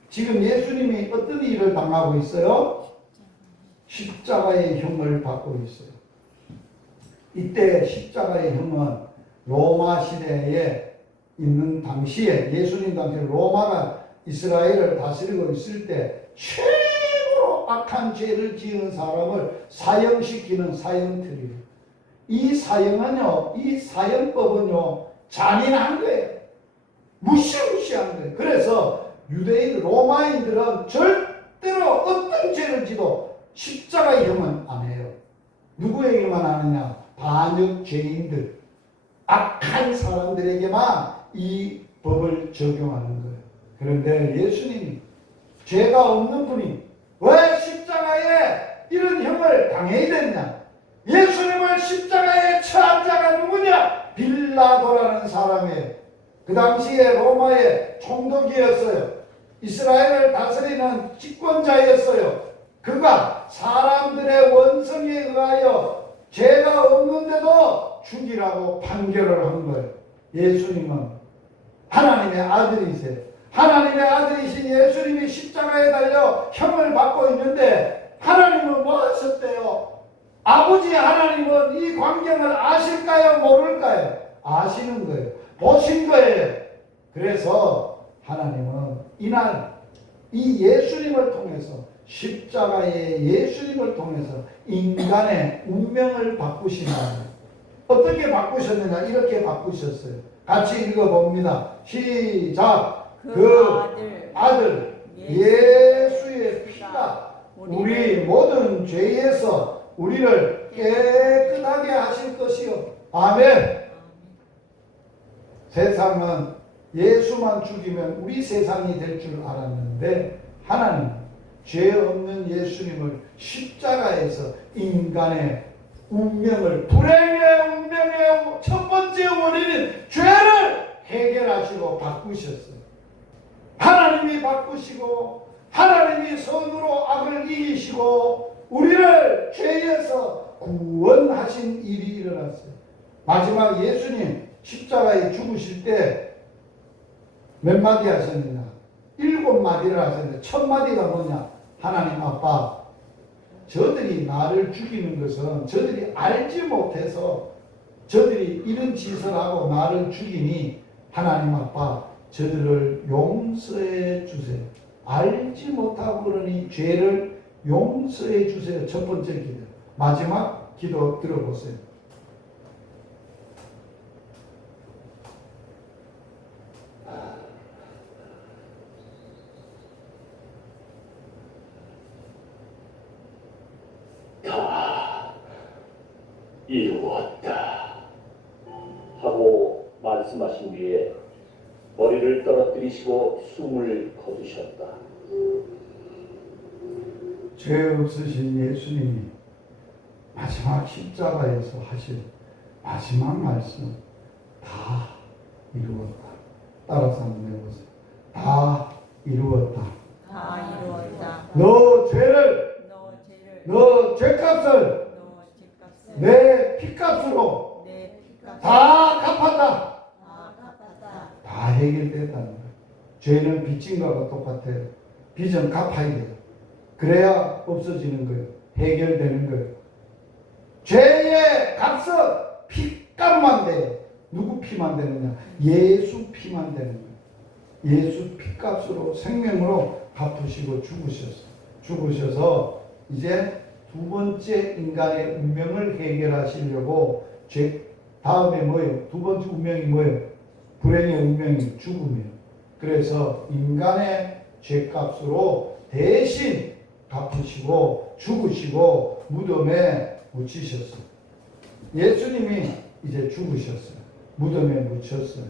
지금 예수님이 어떤 일을 당하고 있어요? 십자가의 형을 받고 있어요. 이때 십자가의 형은 로마 시대에 있는 당시에 예수님 당시에 로마가 이스라엘을 다스리고 있을 때 최고로 악한 죄를 지은 사람을 사형시키는 사형틀이에요. 이 사형은요, 이 사형법은요, 잔인한 거예요. 무시무시한 거예요. 그래서 유대인, 로마인들은 절대로 어떤 죄를 지도 십자가의 형은 안 해요. 누구에게만 하느냐? 반역 죄인들, 악한 사람들에게만 이 법을 적용하는 거예요. 그런데 예수님이 죄가 없는 분이 왜 십자가에 이런 형을 당해야 됐냐? 예수님을 십자가에 처한 자가 누구냐? 빌라도라는 사람이에요. 그 당시에 로마의 총독이었어요. 이스라엘을 다스리는 집권자였어요. 그가 사람들의 원성에 의하여 죄가 없는데도 죽이라고 판결을 한 거예요. 예수님은 하나님의 아들이세요. 하나님의 아들이신 예수님이 십자가에 달려 형을 받고 있는데 하나님은 뭐 하셨대요? 아버지 하나님은 이 광경을 아실까요? 모를까요? 아시는 거예요. 보신 거예요. 그래서 하나님은 이날 이 예수님을 통해서 십자가의 예수님을 통해서 인간의 운명을 바꾸시나 어떻게 바꾸셨느냐? 이렇게 바꾸셨어요. 같이 읽어봅니다. 시작. 그 아들 예수의 피가 우리 모든 죄에서 우리를 깨끗하게 하실 것이요. 아멘. 세상은 예수만 죽이면 우리 세상이 될 줄 알았는데 하나님 죄 없는 예수님을 십자가에서 인간의 운명을, 불행의 운명의 첫 번째 원인인 죄를 해결하시고 바꾸셨어요. 하나님이 바꾸시고 하나님이 선으로 악을 이기시고 우리를 죄에서 구원하신 일이 일어났어요. 마지막 예수님 십자가에 죽으실 때 몇 마디 하셨느냐? 7마디를 하셨는데 첫 마디가 뭐냐? 하나님 아빠, 저들이 나를 죽이는 것은 저들이 알지 못해서 저들이 이런 짓을 하고 나를 죽이니 하나님 아빠, 저들을 용서해 주세요. 알지 못하고 그러니 죄를 용서해 주세요. 첫 번째 기도. 마지막 기도 들어보세요. 다 이루었다 하고 말씀하신 뒤에 머리를 떨어뜨리시고 숨을 거두셨다. 죄 없으신 예수님이 마지막 십자가에서 하신 마지막 말씀, 다 이루었다. 따라서 한번 해보세요. 다 이루었다. 다 이루었다. 너 죄값을 내 피값으로 다 갚았다. 다 해결됐다는 거예요. 죄는 빚진 거하고 똑같아요. 빚은 갚아야 돼요. 그래야 없어지는 거예요. 해결되는 거예요. 죄의 값은 피값만 돼요. 누구 피만 되느냐? 예수 피만 되는 거예요. 예수 피값으로 생명으로 갚으시고 죽으셔서 이제 두 번째 인간의 운명을 해결하시려고 다음에 뭐예요? 두 번째 운명이 뭐예요? 불행의 운명이 죽음이에요. 그래서 인간의 죄값으로 대신 갚으시고 죽으시고 무덤에 묻히셨어요. 예수님이 이제 죽으셨어요. 무덤에 묻혔어요.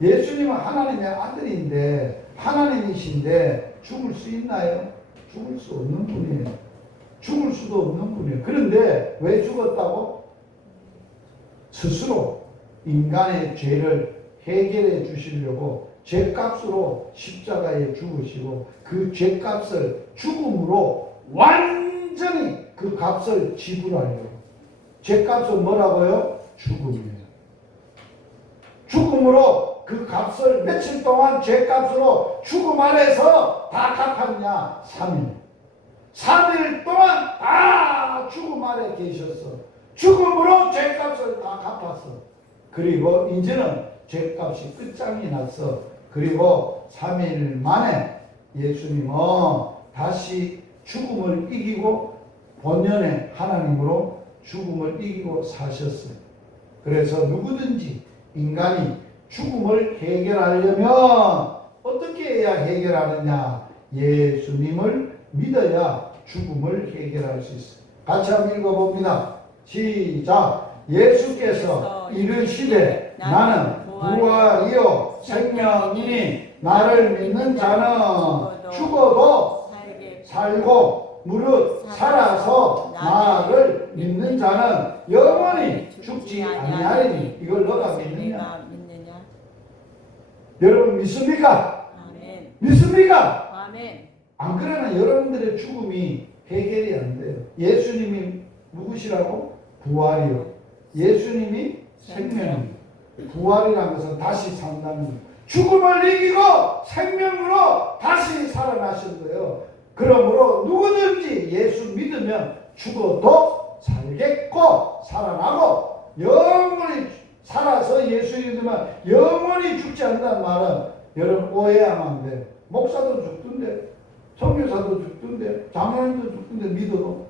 예수님은 하나님의 아들인데 하나님이신데 죽을 수 있나요? 죽을 수 없는 분이에요. 죽을 수도 없는 분이에요. 그런데 왜 죽었다고? 스스로 인간의 죄를 해결해 주시려고 죄값으로 십자가에 죽으시고 그 죄값을 죽음으로 완전히 그 값을 지불하려고. 죄값은 뭐라고요? 죽음이에요. 죽음으로 그 값을 며칠 동안 죄값으로 죽음 안에서 다 갚았냐? 3일. 3일 동안 다 죽음 아래 계셨어. 죽음으로 죄값을 다 갚았어. 그리고 이제는 죄값이 끝장이 났어. 그리고 3일 만에 예수님은 다시 죽음을 이기고 본연의 하나님으로 죽음을 이기고 사셨어요. 그래서 누구든지 인간이 죽음을 해결하려면 어떻게 해야 해결하느냐? 예수님을 믿어야 죽음을 해결할 수 있어요. 같이 한번 읽어봅니다. 시작. 예수께서 이르시되 나는 부활이요 생명이니 나를 믿는 자는 죽어도 살고 무릇 살아서 나를 믿는 자는 영원히 죽지 아니하리니. 이걸 너가 믿느냐? 여러분 믿습니까? 아멘. 믿습니까? 아멘. 안 그러면 여러분들의 죽음이 해결이 안 돼요. 예수님이 누구시라고? 부활이요. 예수님이 생명입니다. 부활이라는 것은 다시 산다는 거예요. 죽음을 이기고 생명으로 다시 살아나신 거예요. 그러므로 누구든지 예수 믿으면 죽어도 살겠고 살아나고 영원히 살아서 예수 믿으면 영원히 죽지 않는다는 말은 여러분 오해하면 안 돼요. 목사도 죽던데, 선교사도 죽던데, 장로님도 죽던데 믿어도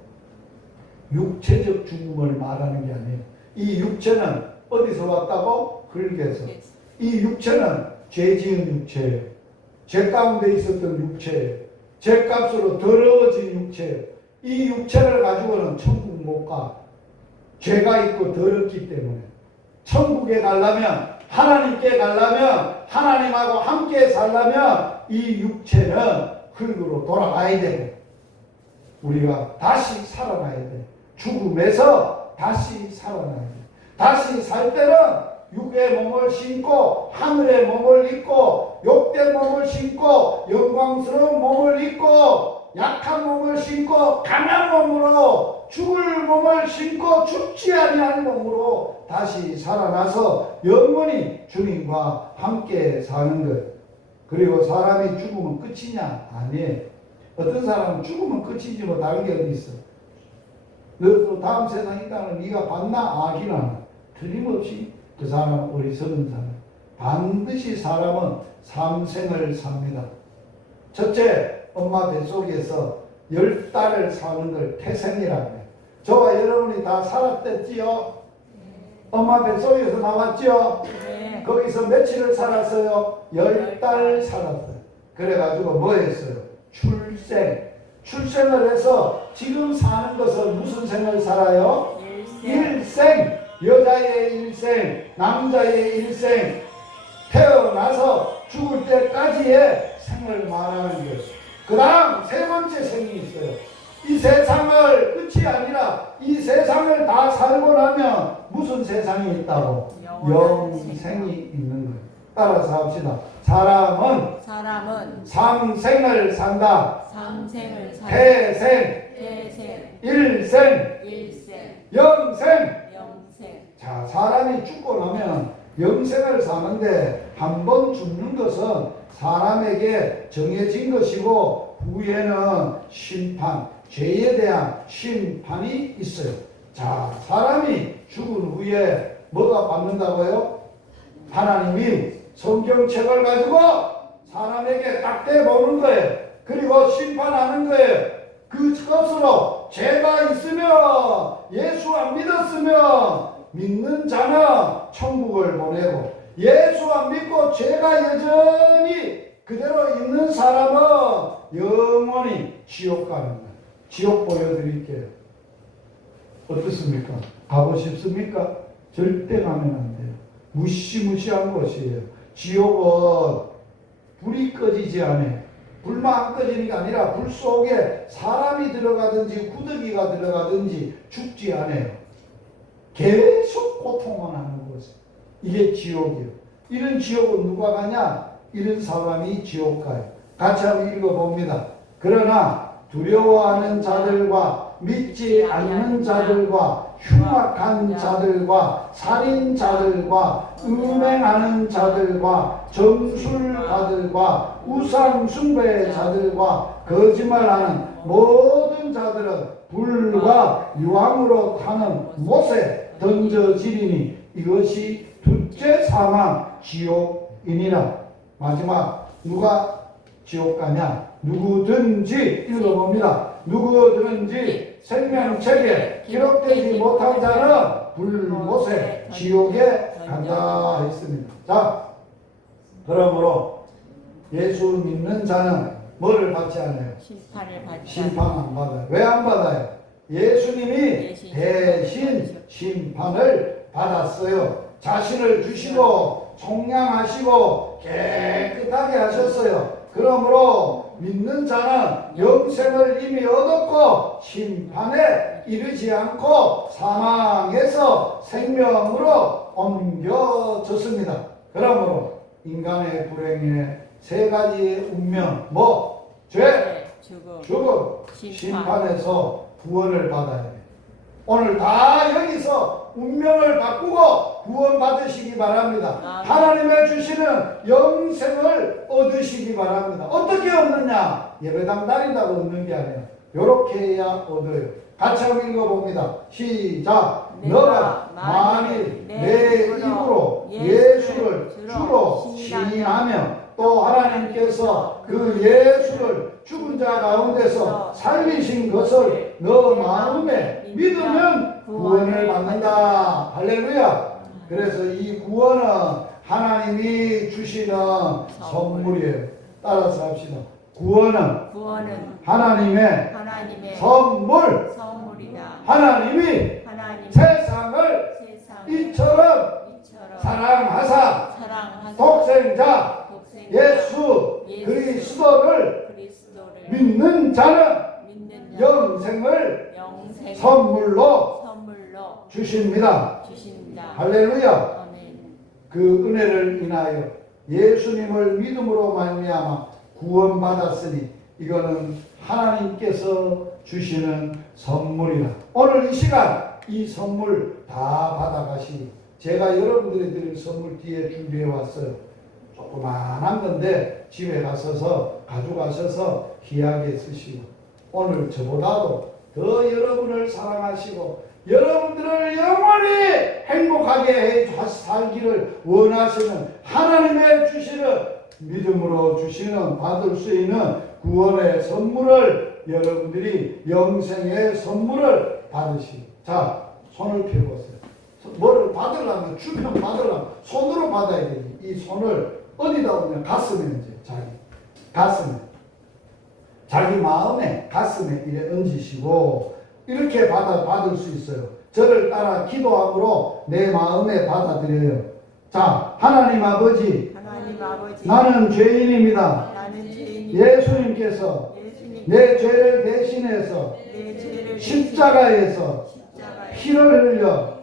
육체적 죽음을 말하는 게 아니에요. 이 육체는 어디서 왔다고? 흙에서. 이 육체는 죄 지은 육체예요. 죄 가운데 있었던 육체예요. 죄값으로 더러워진 육체예요. 이 육체를 가지고는 천국 못 가. 죄가 있고 더럽기 때문에. 천국에 가려면, 하나님께 가려면, 하나님하고 함께 살려면 이 육체는 흙으로 돌아가야 되고 우리가 다시 살아나야 돼. 죽음에서 다시 살아나야 돼. 다시 살 때는 육의 몸을 신고 하늘의 몸을 입고 욕된 몸을 신고 영광스러운 몸을 입고 약한 몸을 신고 강한 몸으로 죽을 몸을 신고 죽지 아니할 몸으로 다시 살아나서 영원히 주님과 함께 사는 것. 그리고 사람이 죽으면 끝이냐? 아니에요. 어떤 사람은 죽으면 끝이지 뭐 다른 게 어디 있어. 너 또 다음 세상 있다는 네가 봤나? 아긴 하나. 틀림없이 그 사람은 어리석은 사람. 반드시 사람은 삼생을 삽니다. 첫째, 엄마 뱃속에서 10달을 사는 걸 태생이라고 해요. 저와 여러분이 다 살았댔지요? 엄마 뱃속에서 나왔죠? 네. 거기서 며칠을 살았어요? 10달 살았어요. 그래가지고 뭐 했어요? 출생을 해서 지금 사는 것은 무슨 생을 살아요? 일생. 여자의 일생, 남자의 일생. 태어나서 죽을 때까지의 생을 말하는 거예요. 그 다음 세 번째 생이 있어요. 이 세상을 끝이 아니라 이 세상을 다 살고 나면 무슨 세상이 있다고? 영생이 있는 거예요. 따라서 합시다. 사람은 삼생을 산다. 태생, 일생, 영생. 자, 사람이 죽고 나면 영생을 사는데 한 번 죽는 것은 사람에게 정해진 것이고 후에는 심판, 죄에 대한 심판이 있어요. 자, 사람이 죽은 후에 뭐가 받는다고요? 하나님이 성경책을 가지고 사람에게 딱 대보는 거예요. 그리고 심판하는 거예요. 그것으로 죄가 있으면 예수 안 믿었으면 믿는 자는 천국을 보내고 예수 안 믿고 죄가 여전히 그대로 있는 사람은 영원히 지옥 가는 거예요. 지옥 보여드릴게요. 어떻습니까? 가고 싶습니까? 절대 가면 안 돼요. 무시무시한 곳이에요. 지옥은 불이 꺼지지 않아요. 불만 안 꺼지는 게 아니라 불 속에 사람이 들어가든지 구더기가 들어가든지 죽지 않아요. 계속 고통만 하는 거죠. 이게 지옥이에요. 이런 지옥은 누가 가냐? 이런 사람이 지옥 가요. 같이 한번 읽어봅니다. 그러나 두려워하는 자들과 믿지 않는 자들과 흉악한 자들과 살인자들과 음행하는 자들과 점술가들과 우상숭배자들과 거짓말하는 모든 자들은 불과 유황으로 타는 못에 던져지리니 이것이 둘째 사망 지옥이니라. 마지막 누가 지옥 가냐? 누구든지 읽어봅니다. 누구든지 생명책에 기록되지 못한 자는 불못에 지옥에 간다 했습니다. 자, 그러므로 예수 믿는 자는 뭐를 받지 않아요? 심판을 받지 심판 안 받아요. 왜 안 받아요? 예수님이 대신 심판을 받았어요. 자신을 주시고 총량하시고 깨끗하게 하셨어요. 그러므로 믿는 자는 영생을 이미 얻었고 심판에 이르지 않고 사망에서 생명으로 옮겨졌습니다. 그러므로 인간의 불행의 세 가지의 운명, 뭐? 죄, 죽음, 심판에서 구원을 받아야 돼요. 오늘 다 여기서 운명을 바꾸고 구원 받으시기 바랍니다. 하나님의 주시는 영생을 얻으시기 바랍니다. 어떻게 얻느냐? 예배당 다닌다고 얻는 게 아니에요. 요렇게 해야 얻어요. 같이 한번 읽어봅니다. 시작. 너가 만일 내 입으로 예수를 주로 시인하며 또 하나님께서 그 예수를 죽은 자 가운데서 살리신 것을 너 마음에 믿으면 구원을 받는다. 할렐루야. 그래서 이 구원은 하나님이 주시는 선물이에요. 따라서 합시다. 구원은 하나님의 선물이다. 하나님이 세상을 이처럼 사랑하사 독생자 예수 그리스도를 믿는 자는 영생을 선물로 주십니다. 할렐루야. 그 은혜를 인하여 예수님을 믿음으로 말미암아 구원받았으니 이거는 하나님께서 주시는 선물이라. 오늘 이 시간 이 선물 다 받아가시고 제가 여러분들이 드릴 선물 뒤에 준비해 왔어요. 조그만한 건데 집에 가져가셔서 귀하게 쓰시고 오늘 저보다도 더 여러분을 사랑하시고 여러분들을 영원히 행복하게 해 살기를 원하시는 하나님의 주시는 믿음으로 주시는 받을 수 있는 구원의 선물을 여러분들이 영생의 선물을 받으시고 자 손을 펴보세요. 뭐를 받으려면 주면 받으려면 손으로 받아야 되지. 이 손을 어디다 오면 가슴에 이제 자기 마음에 가슴에 이래 얹으시고 이렇게 받을 수 있어요. 저를 따라 기도함으로 내 마음에 받아들여요. 자, 하나님 아버지, 나는 죄인입니다. 예수님께서 내 죄를 대신해서 십자가에서 피를 흘려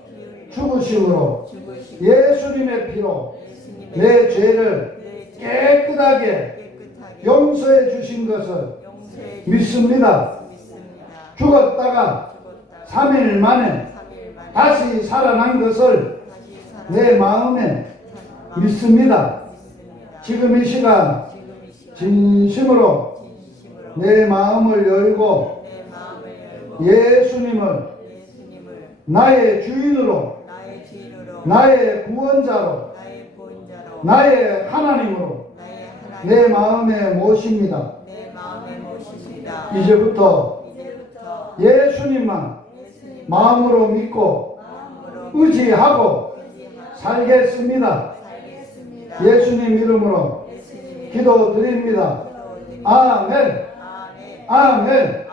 죽으심으로 예수님의 피로 내 죄를 깨끗하게 용서해 주신 것을 믿습니다. 죽었다가 3일 만에 다시 살아난 것을 내 마음에 믿습니다. 지금 이 시간 진심으로 내 마음을 열고 예수님을 나의 주인으로 나의 구원자로 나의 하나님으로 내 마음에 모십니다. 이제부터 예수님만 마음으로 믿고 의지하고 살겠습니다. 예수님 이름으로 기도드립니다. 아멘. 아멘.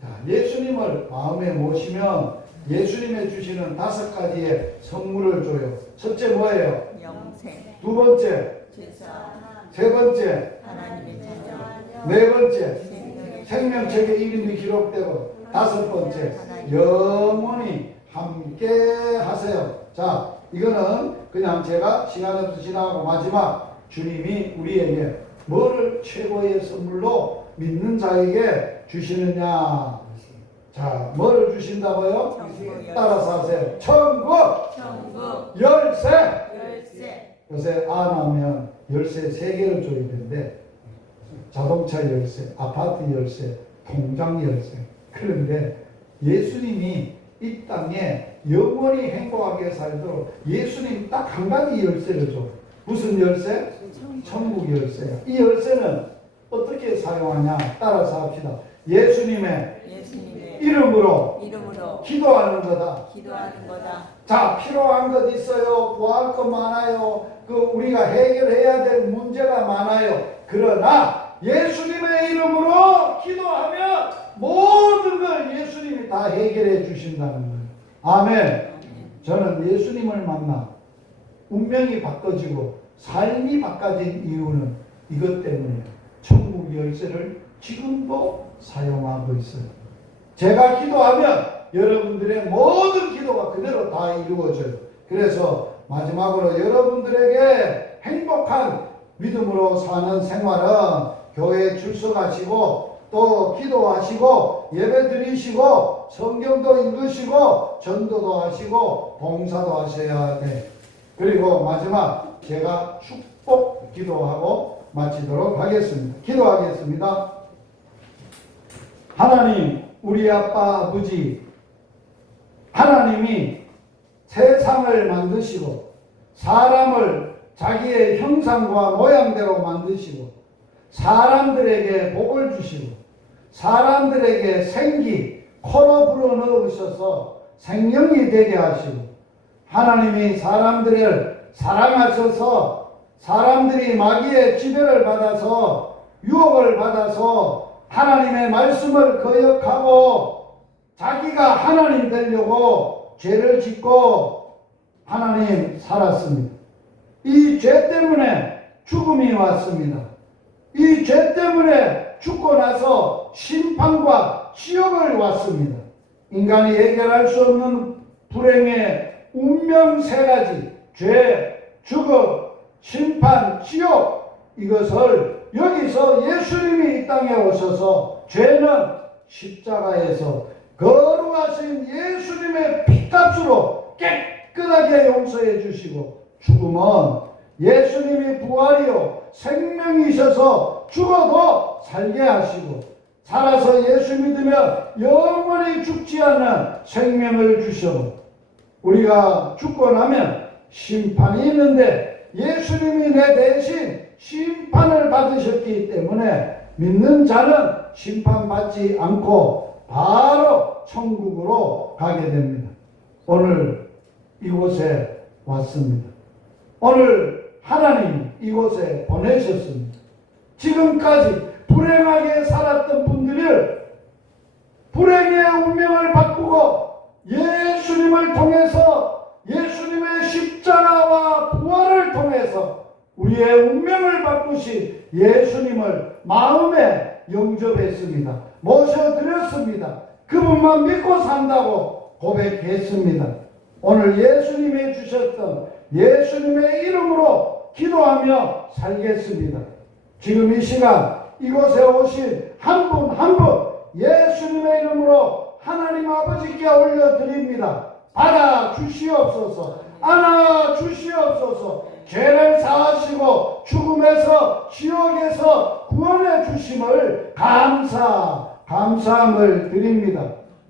자, 예수님을 마음에 모시면 예수님의 주시는 5가지의 선물을 줘요. 첫째 뭐예요? 영생. 두 번째 세 번째, 하나님의 자녀. 네 번째, 생명의 생명책에 이름이 기록되고, 다섯 번째, 영원히 함께 하세요. 자, 이거는 그냥 제가 시간 없이 지나가고 마지막 주님이 우리에게 뭐를 최고의 선물로 믿는 자에게 주시느냐. 자, 뭐를 주신다고요? 천국 따라서 하세요. 천국 천국 열쇠. 열쇠. 요새 나오면 열쇠 3개를 줘야 되는데, 자동차 열쇠, 아파트 열쇠, 통장 열쇠. 그런데 예수님이 이 땅에 영원히 행복하게 살도록 예수님 딱 한 가지 열쇠를 줘. 무슨 열쇠? 천국 열쇠야. 이 열쇠는 어떻게 사용하냐? 따라서 합시다. 예수님의 이름으로 기도하는 거다. 기도하는 거다. 자, 필요한 것 있어요. 구할 것 많아요. 우리가 해결해야 될 문제가 많아요. 그러나 예수님의 이름으로 기도하면 모든 걸 예수님이 다 해결해 주신다는 거예요. 아멘. 저는 예수님을 만나 운명이 바꿔지고 삶이 바꿔진 이유는 이것 때문이에요. 천국 열쇠를 지금도 사용하고 있어요. 제가 기도하면 여러분들의 모든 기도가 그대로 다 이루어져요. 그래서 마지막으로 여러분들에게 행복한 믿음으로 사는 생활은 교회에 출석하시고 또 기도하시고 예배 드리시고 성경도 읽으시고 전도도 하시고 봉사도 하셔야 돼. 그리고 마지막 제가 축복 기도하고 마치도록 하겠습니다. 기도하겠습니다. 하나님, 우리 아빠 아버지, 하나님이 세상을 만드시고 사람을 자기의 형상과 모양대로 만드시고 사람들에게 복을 주시고 사람들에게 생기, 코로 불어넣으셔서 생명이 되게 하시고 하나님이 사람들을 사랑하셔서 사람들이 마귀의 지배를 받아서 유혹을 받아서 하나님의 말씀을 거역하고 자기가 하나님 되려고 죄를 짓고 하나님 살았습니다. 이 죄 때문에 죽음이 왔습니다. 이 죄 때문에 죽고 나서 심판과 지옥을 왔습니다. 인간이 해결할 수 없는 불행의 운명 3가지, 죄, 죽음, 심판, 지옥, 이것을 여기서 예수님이 이 땅에 오셔서 죄는 십자가에서 거룩하신 예수님의 피값으로 깨끗하게 용서해 주시고 죽음은 예수님이 부활이요 생명이셔서 죽어도 살게 하시고 살아서 예수 믿으면 영원히 죽지 않는 생명을 주셔 우리가 죽고 나면 심판이 있는데 예수님이 내 대신 심판을 받으셨기 때문에 믿는 자는 심판받지 않고 바로 천국으로 가게 됩니다. 오늘 이곳에 왔습니다. 오늘 하나님 이곳에 보내셨습니다. 지금까지 불행하게 살았던 분들을 불행의 운명을 바꾸고 예수님을 통해서 예수님의 십자가와 부활을 통해서 우리의 운명을 바꾸신 예수님을 마음에 영접했습니다. 모셔드렸습니다. 그분만 믿고 산다고 고백했습니다. 오늘 예수님이 주셨던 예수님의 이름으로 기도하며 살겠습니다. 지금 이 시간 이곳에 오신 한 분 한 분 예수님의 이름으로 하나님 아버지께 올려드립니다. 받아 주시옵소서. 안아 주시옵소서. 죄를 사하시고 죽음에서 지옥에서 구원해 주심을 감사함을 드립니다.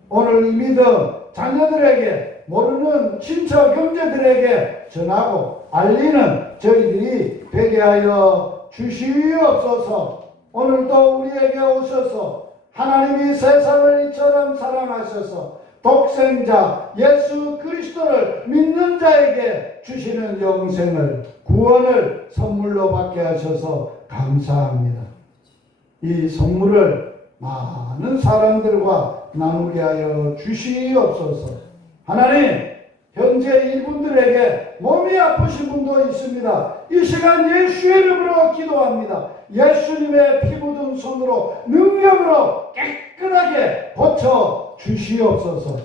오늘 이 믿음 자녀들에게 모르는 친척 형제들에게 전하고 알리는 저희들이 되게 하여 주시옵소서. 오늘도 우리에게 오셔서 하나님이 세상을 이처럼 사랑하셔서 독생자 예수 그리스도를 믿는 자에게 주시는 영생을 구원을 선물로 받게 하셔서 감사합니다. 이 선물을 많은 사람들과 나누게 하여 주시옵소서. 하나님 현재 이분들에게 몸이 아프신 분도 있습니다. 이 시간 예수의 이름으로 기도합니다. 예수님의 피 묻은 손으로 능력으로 깨끗하게 고쳐 주시옵소서.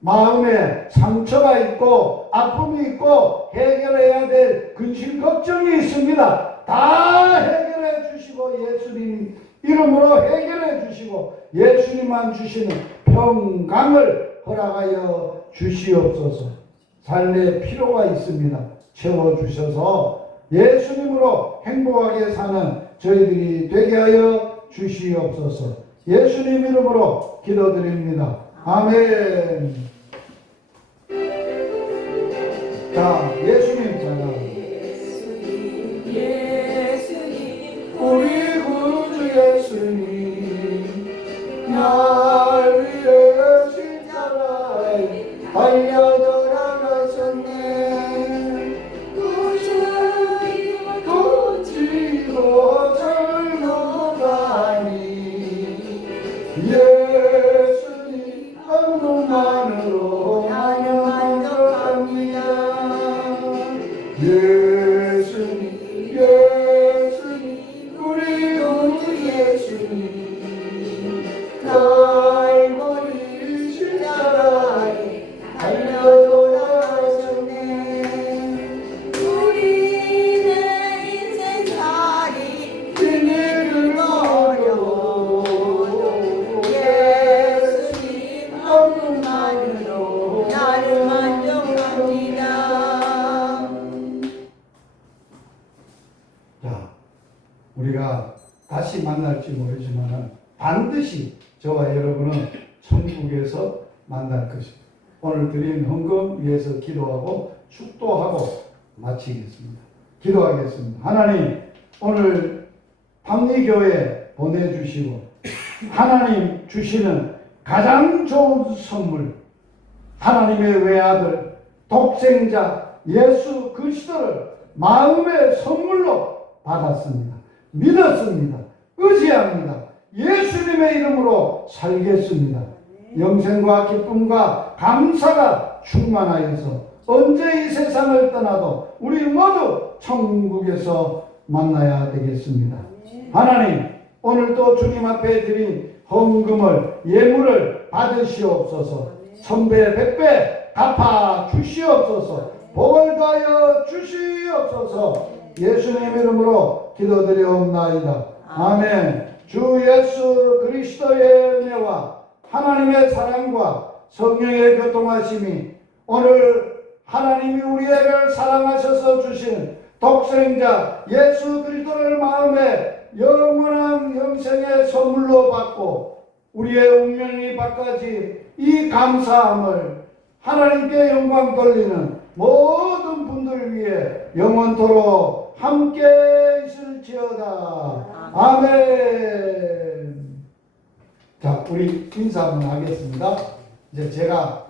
마음에 상처가 있고 아픔이 있고 해결해야 될 근심 걱정이 있습니다. 다 해결해 주시고 예수님 이름으로 해결해 주시고 예수님만 주시는 평강을 허락하여 주시옵소서. 삶에 필요가 있습니다. 채워주셔서 예수님으로 행복하게 사는 저희들이 되게 하여 주시옵소서. 예수님 이름으로 기도드립니다. 아멘. 자, 예수님 찬양. 우리 구주 예수님 날 위해 십자가에 달려 돌아가셨네. 고치고 절망하니 예수님 한 분만으로 나는 만족합니다. 예수님 우리 구주 예수님 갈보리 십자가에 달려 돌아가셨네. 우리는 인생살이 비밀을 어려워 예수님 한 분만으로 나를 만족합니다. 자, 우리가 다시 만날지 모르지만 반드시 저와 여러분은 천국에서 만날 것입니다. 오늘 드린 헌금 위해서 기도하고 축도하고 마치겠습니다. 기도하겠습니다. 하나님, 오늘 밤리교회 보내주시고 하나님 주시는 가장 좋은 선물, 하나님의 외아들 독생자 예수 그리스도를 마음의 선물로 받았습니다. 믿었습니다. 의지합니다. 예수님의 이름으로 살겠습니다. 영생과 기쁨과 감사가 충만하여서 언제 이 세상을 떠나도 우리 모두 천국에서 만나야 되겠습니다. 하나님, 오늘도 주님 앞에 드린 헌금을 예물을 받으시옵소서. 천배 백배 갚아 주시옵소서. 복을 더하여 주시옵소서. 예수님 이름으로 기도드리옵나이다. 아멘. 주 예수 그리스도의 은혜와 하나님의 사랑과 성령의 교통하심이 오늘 하나님이 우리에게 사랑하셔서 주신 독생자 예수 그리스도를 마음에 영원한 영생의 선물로 받고 우리의 운명이 바꿔진 이 감사함을 하나님께 영광 돌리는 모든 분들 위해 영원토록 함께 있을지어다. 아멘. 자, 우리 인사 한번 하겠습니다. 이제 제가